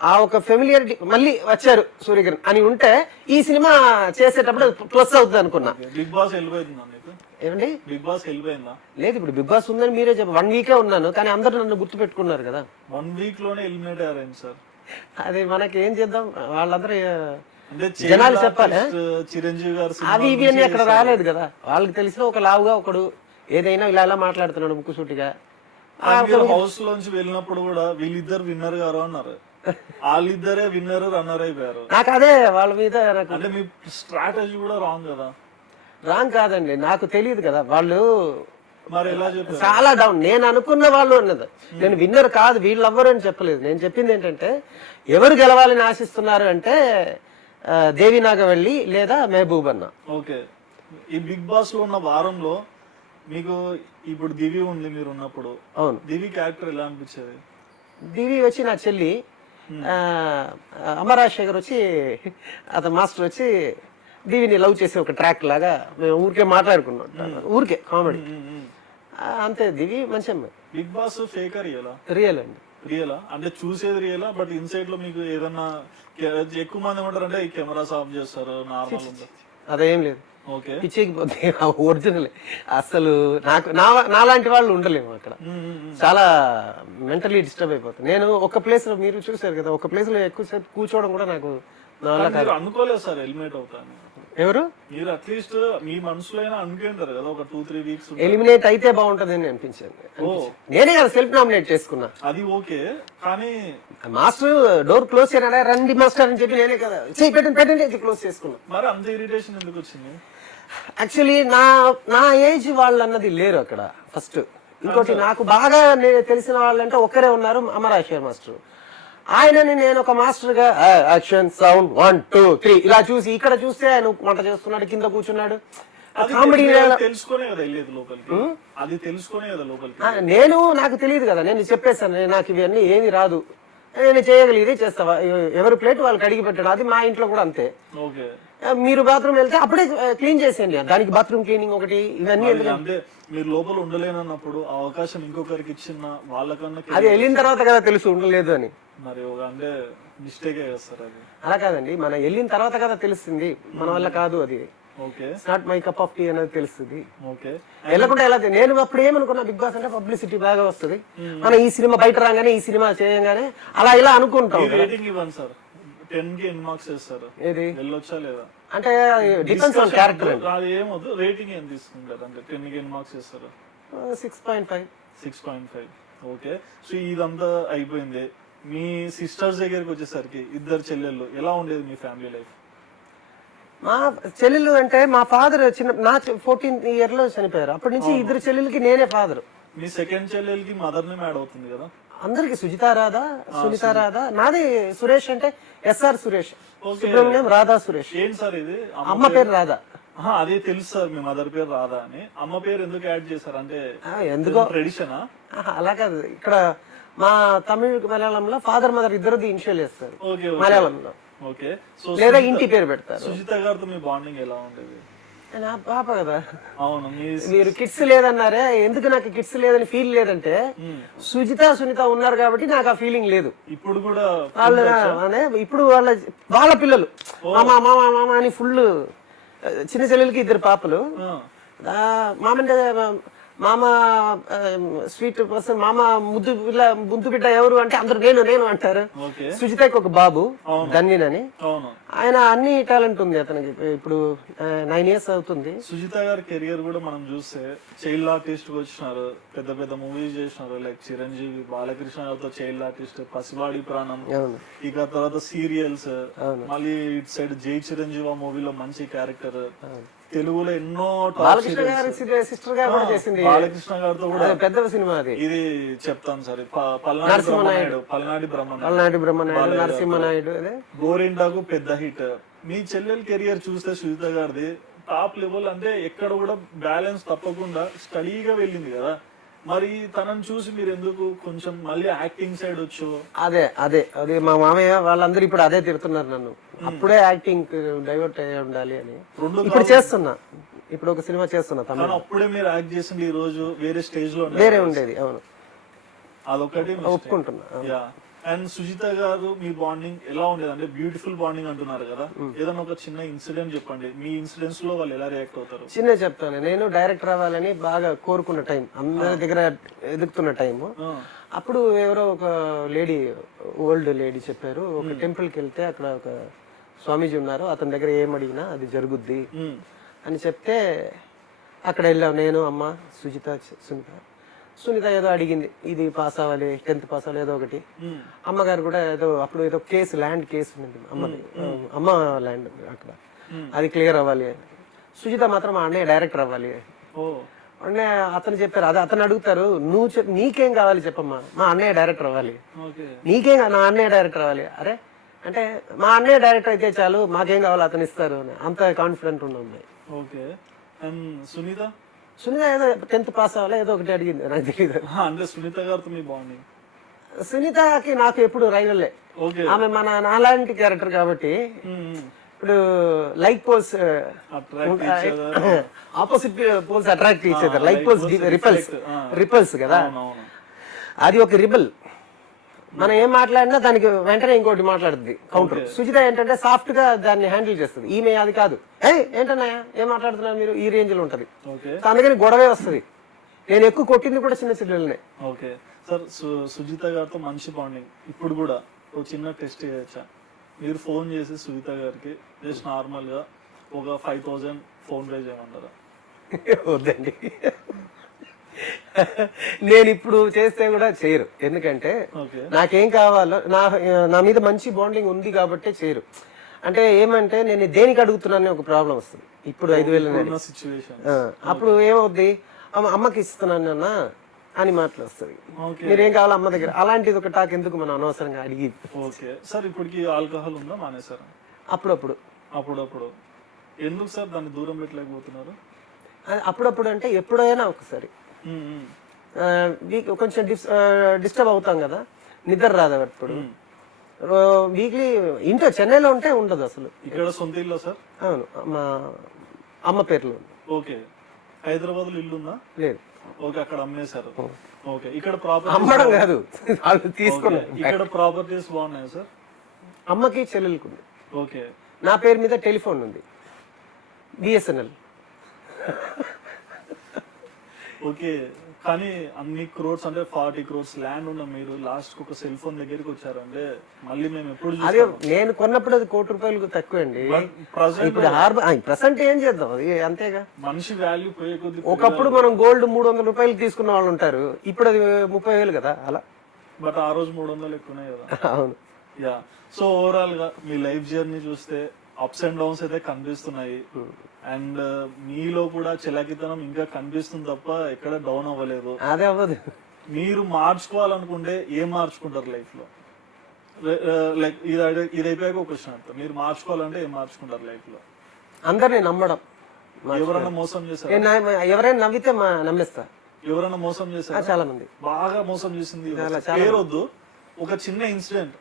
ఆ ఒక ఫెమిలియారిటీ మళ్ళీ వచ్చారు సూర్యకిరణ్ అని ఉంటే ఈ సినిమా చేసేటప్పుడు ప్లస్ అవుతుంది అనుకున్నా. బిగ్ బాస్ వెళ్ళిపోయిందా మీకు? ఏమండి బిగ్ బాస్ వెళ్ళిపోయిందా? లేదు, ఇప్పుడు బిగ్ బాస్ ఉందని మీరే చెప్ప 1 వీకే ఉన్నాను, కానీ అందరు నన్ను గుర్తు పెట్టుకున్నారు కదా. 1 వీక్ లోనే ఎలిమినేట్ అయ్యారు సార్. అది మనకి ఏం చేద్దాం, వాళ్ళందరూ అంటే జనాలు చెప్పాలి. చిరంజీవి గారు అవి ఇవి అన్ని అక్కడ రాలేదు కదా, వాళ్ళకి తెలిసిన ఒక లావుగా ఒకడు ఏదైనా ఇలా మాట్లాడుతున్నాడు ముక్కుసూటిగా. హౌస్ లోంచి వెళ్ళినప్పుడు కూడా వీళ్ళిద్దరు విన్నర్ గారు అన్నారు, వాళ్ళిద్దరే విన్నర్ రన్నర్ అయిపోయారు. నాకు అదే వాళ్ళ మీద అంటే మీ స్ట్రాటజీ కూడా రాంగ్ కదా? రాంగ్ కాదండి, నాకు తెలియదు కదా వాళ్ళు మరి ఎలా చెప్పారు? చాలా డౌన్, నేను అనుకున్న వాళ్ళు అన్నది, నేను విన్నర్ కాదు వీళ్ళు అవ్వరు అని చెప్పలేదు. నేను చెప్పింది ఏంటంటే ఎవరు గెలవాలని ఆశిస్తున్నారు అంటే దేవి నాగవల్లి లేదా మహబూబ్ అన్న. ఓకే, ఈ బిగ్ బాస్ లో ఉన్న వారంలో మీకు ఇప్పుడు దివి ఉంది, మీరు ఉన్నప్పుడు అవును, దివి క్యారెక్టర్ ఎలా అనిపించేది? దివి వచ్చి నా చెల్లి, అమరాజశేఖర్ వచ్చి అతను మాస్టర్ వచ్చి దివిని లవ్ చేసే ఒక ట్రాక్ లాగా మేము ఊరికే మాట్లాడుకున్నాం, ఊరికే కామెడీ అంతే. దివి మంచి అమ్మాయి. బిగ్ బాస్ ఫేక్ రియలా? రియల్ అండి. రియలా అంటే చూసేది రియలా, బట్ ఇన్సైడ్ లో మీకు ఏదన్నా ఎక్కువ మంది ఏమంటారు అంటే ఈ కెమెరాస్ ఆఫ్ చేస్తారు నార్మల్ ఉంది, అదేం లేదు. ఓకే, పిచ్చేకి పోతే ఒరిజినల్ అసలు నాకు నాలాంటి వాళ్ళు ఉండలేము అక్కడ, చాలా మెంటలీ డిస్టర్బ్ అయిపోతుంది. నేను ఒక ప్లేస్ లో, మీరు చూసారు కదా, ఒక ప్లేస్ లో ఎక్కువసేపు కూర్చోవడం కూడా నాకు అనుకోలేదు సార్ ఎలిమినేట్ అవుతాను. ఎవరు మీరు అట్లీస్ట్ మీ మనసులో అయినా అనుకుంటారు కదా ఒక 2-3 వీక్స్ ఎలిమినేట్ అయితే బాగుంటది అని అనిపించింది. నేనే కదా సెల్ఫ్ నామినేట్ చేసుకున్నా, అది ఓకే. కానీ మాస్టర్ డోర్ క్లోజ్ చేయనా రండి మాస్టర్ అని చెప్పి నేనే కదా పెట్టండి క్లోజ్ చేసుకున్నా. మరి అంత ఇరిటేషన్ ఎందుకు వచ్చింది? యాక్చువల్లీ నా ఏజ్ వాళ్ళు అన్నది లేరు అక్కడ ఫస్ట్. ఇంకోటి నాకు బాగా తెలిసిన వాళ్ళంటే ఒక్కరే ఉన్నారు, అమరాశ్వర్ మాస్టర్. ఆయనని నేను ఒక మాస్టర్ గా యాక్షన్ సౌండ్ 1 2 3 ఇలా చూసి, ఇక్కడ చూస్తే ఆయన వంట చేస్తున్నాడు, కింద కూర్చున్నాడు, కామెడీ తెలుసుకునే కదా వెళ్ళేది లోపలికి, అది తెలుసుకునే కదా లోపలికి. నాకు తెలియదు కదా, నేను చెప్పేస్తాను నాకు ఇవన్నీ ఏది రాదు, నేను చేయగలిగేది చేస్తావా, ఎవరి ప్లేట్ వాళ్ళకి అడిగి పెట్టాడు, అది మా ఇంట్లో కూడా అంతే. ఓకే, మీరు బాత్రూమ్ వెళ్తే అప్పుడే క్లీన్ చేసేయండి, దానికి బాత్రూమ్ క్లీనింగ్ ఒకటి ఇవన్నీ అంటే మీరు లోపల ఉండలేనన్నప్పుడు అవకాశం ఇంకొకరికి ఇచ్చిన వాళ్ళకన్నా అది వెళ్ళిన తర్వాత కదా తెలుసు ఉండలేదు అని. మరి అంటే మిస్టేక్ చేస్తారు అది. అలా కాదండి, మనం వెళ్ళిన తర్వాత కదా తెలుస్తుంది, మన వల్ల కాదు అది. Okay, not my cup of tea అనేది తెలుస్తుంది. ఓకే, వెళ్ళకుండా ఎలా నేను అప్పుడు ఏమనుకున్నా, బిగ్ బాస్ అంటే పబ్లిసిటీ బాగా వస్తుంది, మనం ఈ సినిమా బయట రాగానే ఈ సినిమా చేయంగానే అలా ఇలా అనుకుంటాం. రేటింగ్ ఇవ్వండి సార్, 10 కి ఎన్ని మార్క్స్ చేస్తారు? ఏది వెళ్ళొచ్చా లేదా అంటే డిపెండ్స్ ఆన్ క్యారెక్టర్. అది ఏమవుతుంది, రేటింగ్ ఏం తీసుకుంటారు అంటే 10 కి ఎన్ని మార్క్స్ చేస్తారు? 6.5. 6.5. ఓకే, సో ఇదంతా అయిపోయింది. మీ సిస్టర్స్ దగ్గరికి వచ్చేసరికి ఇద్దరు చెల్లెళ్ళు, ఎలా ఉండేది మీ ఫ్యామిలీ లైఫ్? మా చెల్లెళ్ళు అంటే మా ఫాదర్ నా 14th ఇయర్ లో చనిపోయారు, అప్పటి నుంచి ఇద్దరు చెల్లెలకి నేనే ఫాదర్. మీ సెకండ్ చెల్లెలకి మదర్ నేమ్ యాడ్ అవుతుంది కదా అందరికి, సుజిత రాధా, సునీత రాధా. నాది సురేష్ అంటే ఎస్ఆర్ సురేష్, సుబ్రహ్మణ్యం రాధా సురేష్. ఏంటి సార్ ఇది? అమ్మ పేరు రాధా. అదే తెలుసు సార్, మీ మదర్ పేరు రాధా అని. అమ్మ పేరు ఎందుకు యాడ్ చేశారు అంటే ఎందుకో ట్రెడిషనా? అలా కాదు, ఇక్కడ మా తమిళ మలయాళంలో ఫాదర్ మదర్ ఇద్దరుది ఇనిషియల్ చేస్తారు మలయాళంలో. ఓకే, సో లేదా ఇంటి పేరు పెడతారు. సుజిత గారితో మీ బాండింగ్ ఎలా ఉండేది? నా పాప కదా. అవును మీరు కిడ్స్ లేదన్నారే, ఎందుకు నాకు కిడ్స్ లేదని ఫీల్ లేదంటే సునీత ఉన్నారు కాబట్టి నాకు ఆ ఫీలింగ్ లేదు. ఇప్పుడు కూడా ఇప్పుడు వాళ్ళ పిల్లలు మామ మామ మామ అని ఫుల్. చిన్న చెల్లెలకి 2 పాపలు. మామంటే మామ స్వీట్ పర్సన్, మామ ముద్దు బిడ్డ ఎవరు అంటే అందరు నేను అంటారు. సుజితకి ఒక బాబు ధన్యన్ అని, ఆయన అన్ని టాలెంట్ ఉంది అతనికి. ఇప్పుడు 9 years అవుతుంది. సుజిత గారి కెరియర్ కూడా మనం చూస్తే చైల్డ్ ఆర్టిస్ట్ వచ్చినారు, పెద్ద పెద్ద మూవీస్ చేసినారు, లైక్ చిరంజీవి, బాలకృష్ణ గారితో చైల్డ్ ఆర్టిస్ట్, పసివాడి ప్రాణం, ఇక తర్వాత సీరియల్స్, మళ్ళీ ఇటు సైడ్ జై చిరంజీవి మూవీలో మంచి క్యారెక్టర్, తెలుగులో ఎన్నో బాలకృష్ణ గారి సిస్టర్ గారు కూడా చేసింది, బాలకృష్ణ గారితో కూడా పెద్ద సినిమా అది. ఇది చెప్తాను సరే, పల్నాడి బ్రహ్మనాయుడు, నరసింహనాయుడు, గోరింటాకు పెద్ద హిట్. మీ చెల్లెల కెరియర్ చూస్తే సుజిత గారిది టాప్ లెవెల్, అంటే ఎక్కడ కూడా బ్యాలెన్స్ తప్పకుండా స్టడీగా వెళ్ళింది కదా. మరి తనని చూసి మీరు ఎందుకు కొంచెం మళ్ళీ యాక్టింగ్ సైడ్ వచ్చు? అదే మా మామయ్య వాళ్ళందరూ ఇప్పుడు అదే తిడుతున్నారు నన్ను. అప్పుడే యాక్టింగ్ డైవర్ట్ అయ్యి ఉండాలి అని. ఇప్పుడు చేస్తున్నా, ఇప్పుడు ఒక సినిమా చేస్తున్నా తమిళ. అప్పుడే మీరు యాక్ట్ చేసింది, ఈ రోజు వేరే స్టేజ్ లో వేరే ఉండేది. అవును, అదొకటి ఒప్పుకుంటున్నా. అండ్ సుజిత గారు మీ బాండింగ్ ఎలా ఉండేది? అంటే బ్యూటిఫుల్ బాండింగ్ అంటున్నారు కదా, ఏదైనా ఒక చిన్న ఇన్సిడెంట్ చెప్పండి. మీ ఇన్సిడెంట్స్ లో వాళ్ళు ఎలా రియాక్ట్ అవుతారు? చిన్న చెప్తాను. నేను డైరెక్టర్ అవ్వాలని బాగా కోరుకున్న టైం, అందరి దగ్గర ఎదుగుతున్న టైం. అప్పుడు ఎవరో ఒక లేడీ, ఓల్డ్ లేడీ చెప్పారు, ఒక టెంపుల్ కి వెళ్తే అక్కడ ఒక స్వామీజీ ఉన్నారు, అతని దగ్గర ఏం అడిగినా అది జరుగుద్ది అని చెప్తే అక్కడ వెళ్ళాం నేను, అమ్మ, సునీత ఏదో అడిగింది, ఇది పాస్ అవ్వాలి, 10th పాస్ అవ్వాలి, ఏదో ఒకటి. అమ్మగారు కూడా ఏదో అప్పుడు ఏదో కేసు, ల్యాండ్ కేసు ఉంది అమ్మది, అమ్మ ల్యాండ్ అక్కడ, అది క్లియర్ అవ్వాలి. సుజిత మాత్రం మా అన్నయ్య డైరెక్టర్ అవ్వాలి. అంటే అతను చెప్పారు, అది అతను అడుగుతారు, నీకేం కావాలి చెప్పమ్మా, మా అన్నయ్య డైరెక్టర్ అవ్వాలి. నా అన్నయ్య డైరెక్టర్ అవ్వాలి. అరే అంటే మా అన్నయ్య డైరెక్టర్ అయితే చాలు, మాకేం కావాలి అతను ఇస్తారు అని, అంత కాన్ఫిడెంట్ ఉన్న అమ్మాయి. సునీత ఏదో 10th పాస్ అవ్వాలి, ఏదో ఒకటి అడిగింది, నాకు తెలియదు. అంటే సునీత గారితో మీ బాండింగ్? సునీతకి నాకు ఎప్పుడు రైవల్లే. ఆమె నాలాంటి క్యారెక్టర్ కాబట్టి, ఇప్పుడు like poles opposite poles attract ఇచ్చేది, లైక్ పోల్స్ రిపల్స్ కదా, అది ఒక రిబల్. మనం ఏం మాట్లాడినా దానికి వెంటనే ఇంకోటి మాట్లాడుతుంది కౌంటర్. సుజిత ఏంటంటే సాఫ్ట్ గా దాన్ని హ్యాండిల్ చేస్తుంది. ఈమె అది కాదు, ఏంటన్నా ఏం మాట్లాడుతున్నారు మీరు, ఈ రేంజ్ లో ఉంటది. అందుకని గొడవే వస్తుంది. నేను ఎక్కువ కొట్టింది కూడా చిన్న చిల్లలనే. ఓకే సార్, సుజిత గారితో మంచి బాండింగ్. ఇప్పుడు కూడా ఒక చిన్న టెస్ట్ చేయొచ్చా? మీరు ఫోన్ చేసి సుజిత గారికి జస్ట్ నార్మల్ గా ఒక 5000 ఫోన్ పే చేయమంటారా? వద్దండి, నేను ఇప్పుడు చేస్తే కూడా చేయరు. ఎందుకంటే నాకేం కావాలో, నా మీద మంచి బాండింగ్ ఉంది కాబట్టి చేయరు. అంటే ఏమంటే నేను దేనికి అడుగుతున్నాను ఒక ప్రాబ్లం వస్తుంది. ఇప్పుడు 5000 అప్పుడు ఏమవుద్ది, అమ్మకి ఇస్తున్నాను అన్న అని మాటలు వస్తుంది. మీరేం కావాలో అమ్మ దగ్గర, అలాంటిది ఒక టాక్ ఎందుకు మనం అనవసరంగా అడిగి. ఓకే సార్, ఇప్పటికి ఆల్కహాల్ ఉందా మానేసారా? అప్పుడప్పుడు ఎందుకు సార్ దాన్ని దూరం పెట్టలేకపోతున్నారు? అప్పుడప్పుడు అంటే ఎప్పుడైనా ఒకసారి కొంచెం డిస్టర్బ్ అవుతాం కదా, నిద్ర రాదు అప్పుడు. వీక్లీ ఇంట్లో చెన్నైలో ఉంటే ఉండదు అసలు. ఇక్కడ సొంత ఇల్లు సార్? అవును, మా అమ్మ పేరులో. ఓకే, హైదరాబాద్ లో ఇల్లు ఉందా? లేదు. ఓకే, అక్కడ అమ్మేశారు. ఓకే, ఇక్కడ ప్రాపర్టీ అమ్మడం కాదు, వాళ్ళు తీసుకున్నారు. ఇక్కడ ప్రాపర్టీస్ బాగున్నాయి సార్? అమ్మకి చెల్లెలకు ఉంది. ఓకే, నా పేరు మీద టెలిఫోన్ ఉంది, BSNL. ఓకే, కానీ అన్ని క్రోర్స్ అంటే 40 crores ల్యాండ్ ఉన్న మీరు లాస్ట్ ఒక సెల్ ఫోన్ దగ్గరికి వచ్చారంటే మళ్ళీ మేము ఎప్పుడు అదే నేను కొన్నప్పుడు అది ₹1 కోటి తక్కువ అండి. ఇప్పుడు ప్రెసెంట్ ఏం చేద్దాం, అది అంతేగా. మనిషి వాల్యూ పోయే కొద్ది. ఒకప్పుడు మనం గోల్డ్ ₹300 తీసుకున్న వాళ్ళు ఉంటారు, ఇప్పుడు అది 30,000 కదా అలా. బట్ ఆ రోజు 300 ఎక్కువనే కదా. అవును. యా, సో ఓవరాల్ గా మీ లైఫ్ జర్నీ చూస్తే అప్స్ అండ్ డౌన్స్ అయితే కనిపిస్తున్నాయి. అండ్ మీలో కూడా చిలాకితనం ఇంకా కనిపిస్తుంది తప్ప ఎక్కడ డౌన్ అవ్వలేదు. అదే అవ్వదు. మీరు మార్చుకోవాలనుకుంటే ఏం మార్చుకుంటారు లైఫ్ లో? లైక్ ఇది అయిపోయాక ఒక క్వశ్చన్ అర్థం, మీరు మార్చుకోవాలంటే ఏం మార్చుకుంటారు లైఫ్ లో? అందరినీ నమ్మడం. ఎవరైనా మోసం చేశారు? ఎవరైనా నవ్వితే నమ్మేస్తా. ఎవరైనా మోసం చేశారు? చాలా మంది బాగా మోసం చేసింది పేరొద్దు, ఒక చిన్న ఇన్సిడెంట్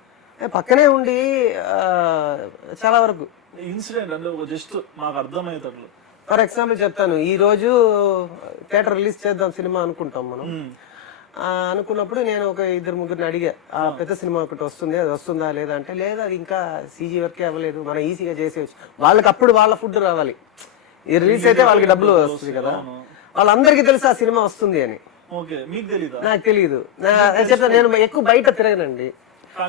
పక్కనే ఉండి చాలా వరకు ఇన్సిడెంట్ అంటే ఒక జస్ట్ మాకు అర్థమయ్యేటట్లు ఫర్ ఎగ్జాంపుల్ చెప్తాను, ఈ రోజు థియేటర్ రిలీజ్ చేద్దాం సినిమా అనుకుంటాం మనం. అనుకున్నప్పుడు నేను ఒక 2-3 అడిగా, ఆ పెద్ద సినిమా ఒకటి వస్తుంది, అది వస్తుందా లేదా అంటే, లేదు అది ఇంకా సీజీ వర్కే అవ్వలేదు, మనం ఈజీగా చేసేయచ్చు. వాళ్ళకి అప్పుడు వాళ్ళ ఫుడ్ రావాలి, ఈ రిలీజ్ అయితే వాళ్ళకి డబ్బులు వస్తుంది కదా. వాళ్ళందరికీ తెలుసు ఆ సినిమా వస్తుంది అని, నాకు తెలియదు. చెప్తాను, నేను ఎక్కువ బయట తిరగనండి.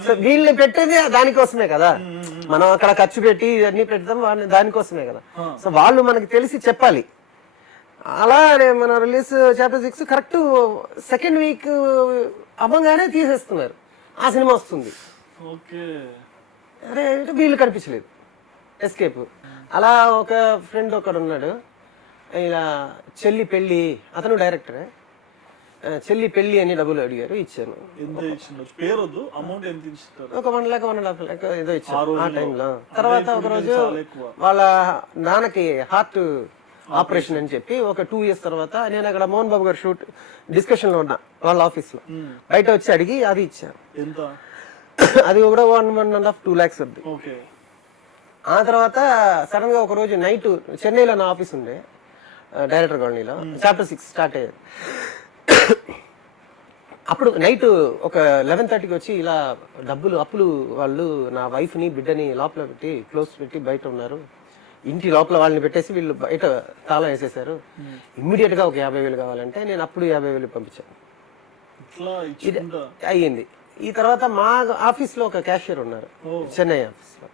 సో వీళ్ళు పెట్టేది దానికోసమే కదా, మనం అక్కడ ఖర్చు పెట్టి అన్ని పెడతాం వాళ్ళని దానికోసమే కదా. సో వాళ్ళు మనకి తెలిసి చెప్పాలి. అలా మన release chapter 6 correct second week అవ్వగానే తీసేస్తున్నారు, ఆ సినిమా వస్తుంది. అరే వీళ్ళు కనిపించలేదు, ఎస్కేప్. అలా ఒక ఫ్రెండ్ ఒకడు ఉన్నాడు, ఇలా చెల్లి పెళ్ళి, అతను డైరెక్టరే. చెల్లి పెళ్లి అని డబ్బులు అడిగారు, ఇచ్చాను. ఒక 1 lakh 1.5 lakh ఏదో ఇచ్చాను ఆ టైంలో. తర్వాత ఒక రోజు వాళ్ళ నాన్నకి హార్ట్ ఆపరేషన్ అని చెప్పి ఒక 2 years తర్వాత నేను అక్కడ మోహన్ బాబు గారు షూట్ డిస్కషన్ లో ఉన్నా వాళ్ళ ఆఫీస్ లో, బయట వచ్చి అడిగి అది ఇచ్చాను. అది కూడా 1.5 2 lakhs ఉంది. ఆ తర్వాత సడన్ గా ఒక రోజు నైట్ చెన్నైలో నా ఆఫీస్ ఉండే, డైరెక్టర్ కాలనీలో, చాప్టర్ 6 స్టార్ట్ అయ్యేది. అప్పుడు నైట్ ఒక 11:30కి వచ్చి ఇలా డబ్బులు అప్పులు, వాళ్ళు నా వైఫ్ ని బిడ్డని లోపల పెట్టి క్లోజ్ పెట్టి బయట ఉన్నారు, ఇంటి లోపల వాళ్ళని పెట్టేసి వీళ్ళు బయట తాళం వేసేసారు, ఇమ్మీడియట్ గా ఒక 50,000 కావాలంటే నేను అప్పుడు 50,000 పంపించాను. ఇది అయ్యింది. ఈ తర్వాత మా ఆఫీస్ లో ఒక క్యాషియర్ ఉన్నారు చెన్నై ఆఫీస్ లో.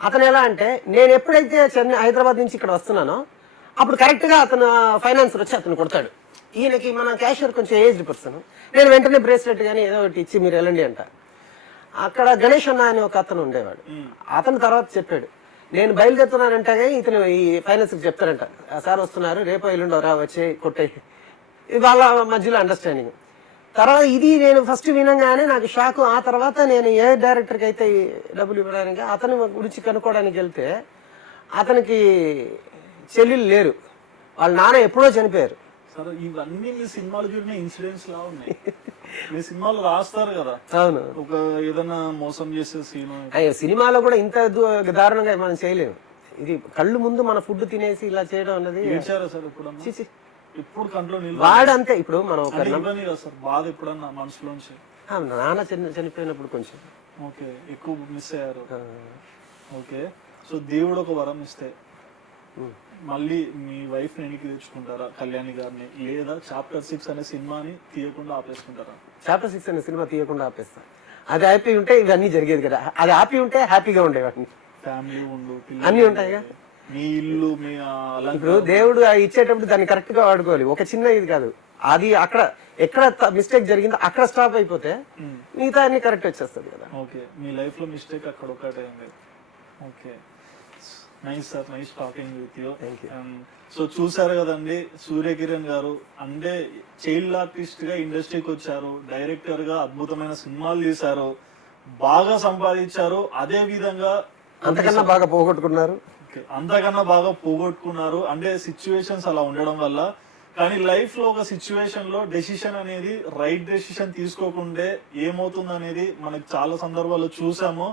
అతను ఎలా అంటే, నేను ఎప్పుడైతే చెన్నై హైదరాబాద్ నుంచి ఇక్కడ వస్తున్నానో అప్పుడు కరెక్ట్ గా అతను ఫైనాన్సర్ వచ్చి అతను కొడతాడు. ఈయనకి మన క్యాషియర్ కొంచెం ఏజ్డ్ పర్సన్, నేను వెంటనే బ్రేస్లెట్ కానీ ఏదో ఒకటి ఇచ్చి మీరు వెళ్ళండి అంట. అక్కడ గణేష్ అన్న అని ఒక అతను ఉండేవాడు, అతను తర్వాత చెప్పాడు, నేను బయలుదేరుతున్నానంటే ఇతను ఈ ఫైనాన్స్ చెప్తారంట, సార్ వస్తున్నారు రేపు ఎల్లుండో రా వచ్చి కొట్టే, వాళ్ళ మధ్యలో అండర్స్టాండింగ్. తర్వాత ఇది నేను ఫస్ట్ వినగానే నాకు షాక్. ఆ తర్వాత నేను ఏ డైరెక్టర్కి అయితే డబ్బులు ఇవ్వడానికి అతని గురించి కనుక్కోవడానికి వెళ్తే అతనికి చెల్లెలు లేరు, వాళ్ళ నాన్న ఎప్పుడో చనిపోయారు. ఇవన్నీ మీ సినిమాలు చూడిన ఇన్సిడెంట్స్ లా ఉన్నాయి, మీ సినిమాలు రాస్తారు కదా. అవును, ఒక ఏదైనా మోసం చేసే సీన్ సినిమాలో కూడా ఇంత దారుణంగా మనం చేయలేము. ఇది కళ్ళు ముందు మన ఫుడ్ తినేసి ఇలా చేయడం అన్నది ఎప్పుడు కంట్లో వాడు అంతే. ఇప్పుడు మనం ఒక సార్ బాధ ఎప్పుడన్నా మనసులోంచి, నాన్న చనిపోయినప్పుడు కొంచెం ఓకే ఎక్కువ మిస్ అయ్యారు. ఓకే, సో దేవుడు ఒక వరం ఇస్తే మళ్ళీ మీ వైఫ్ వెనక్కి తెచ్చుకుంటారా కళ్యాణి గారిని, లేదా చాప్టర్ 6 అనే సినిమాని తీయకుండా ఆపేసుకుంటారా? చాప్టర్ 6 అనే సినిమా తీయకుండా ఆపేస్తా. అది ఆపి ఉంటే ఇవన్నీ జరిగేది కదా, అది ఆపి ఉంటే హ్యాపీగా ఉండేవాడిని. ఫ్యామిలీ ఉండు, అన్ని ఉంటాయిగా, మీ ఇల్లు, మీ ఇప్పుడు దేవుడు ఇచ్చేటప్పుడు దాన్ని కరెక్ట్ గా వాడుకోవాలి. ఒక చిన్న ఇది కాదు, అది అక్కడ ఎక్కడ మిస్టేక్ జరిగిందో అక్కడ స్టాప్ అయిపోతే మిగతా అన్ని కరెక్ట్ వచ్చేస్తుంది కదా. ఓకే, మీ లైఫ్ లో మిస్టేక్ అక్కడ ఒకటే ఉంది. Okay, nice sir, nice talking with you. So చూసారు కదండి, సూర్యకిరణ్ గారు అంటే చైల్డ్ ఆర్టిస్ట్ గా ఇండస్ట్రీకి వచ్చారు, డైరెక్టర్ గా అద్భుతమైన సినిమాలు తీశారు, బాగా సంపాదించారు, అదే విధంగా అంతకన్నా బాగా పోగొట్టుకున్నారు. అంతకన్నా బాగా పోగొట్టుకున్నారు అంటే సిచ్యువేషన్స్ అలా ఉండడం వల్ల. కానీ లైఫ్ లో ఒక సిచ్యువేషన్ లో డెసిషన్ అనేది రైట్ డెసిషన్ తీసుకోకుంటే ఏమవుతుంది అనేది మనకి చాలా సందర్భాల్లో చూసాము.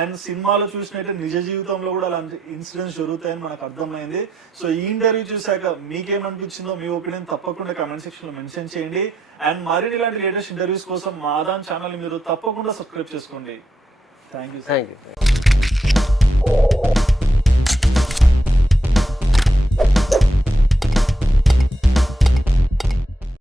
అండ్ సినిమాలో చూసినట్టే నిజ జీవితంలో కూడా అలాంటి ఇన్సిడెంట్స్ జరుగుతాయని మనకు అర్థమైంది. సో ఈ ఇంటర్వ్యూ చూసాక మీకేమనిపించిందో మీ ఒపీనియన్ తప్పకుండా కామెంట్ సెక్షన్ లో మెన్షన్ చేయండి. అండ్ మరిన్ని ఇలాంటి లేటెస్ట్ ఇంటర్వ్యూస్ కోసం మా ఆదాన్ ఛానల్ మీరు తప్పకుండా సబ్స్క్రైబ్ చేసుకోండి. Thank you.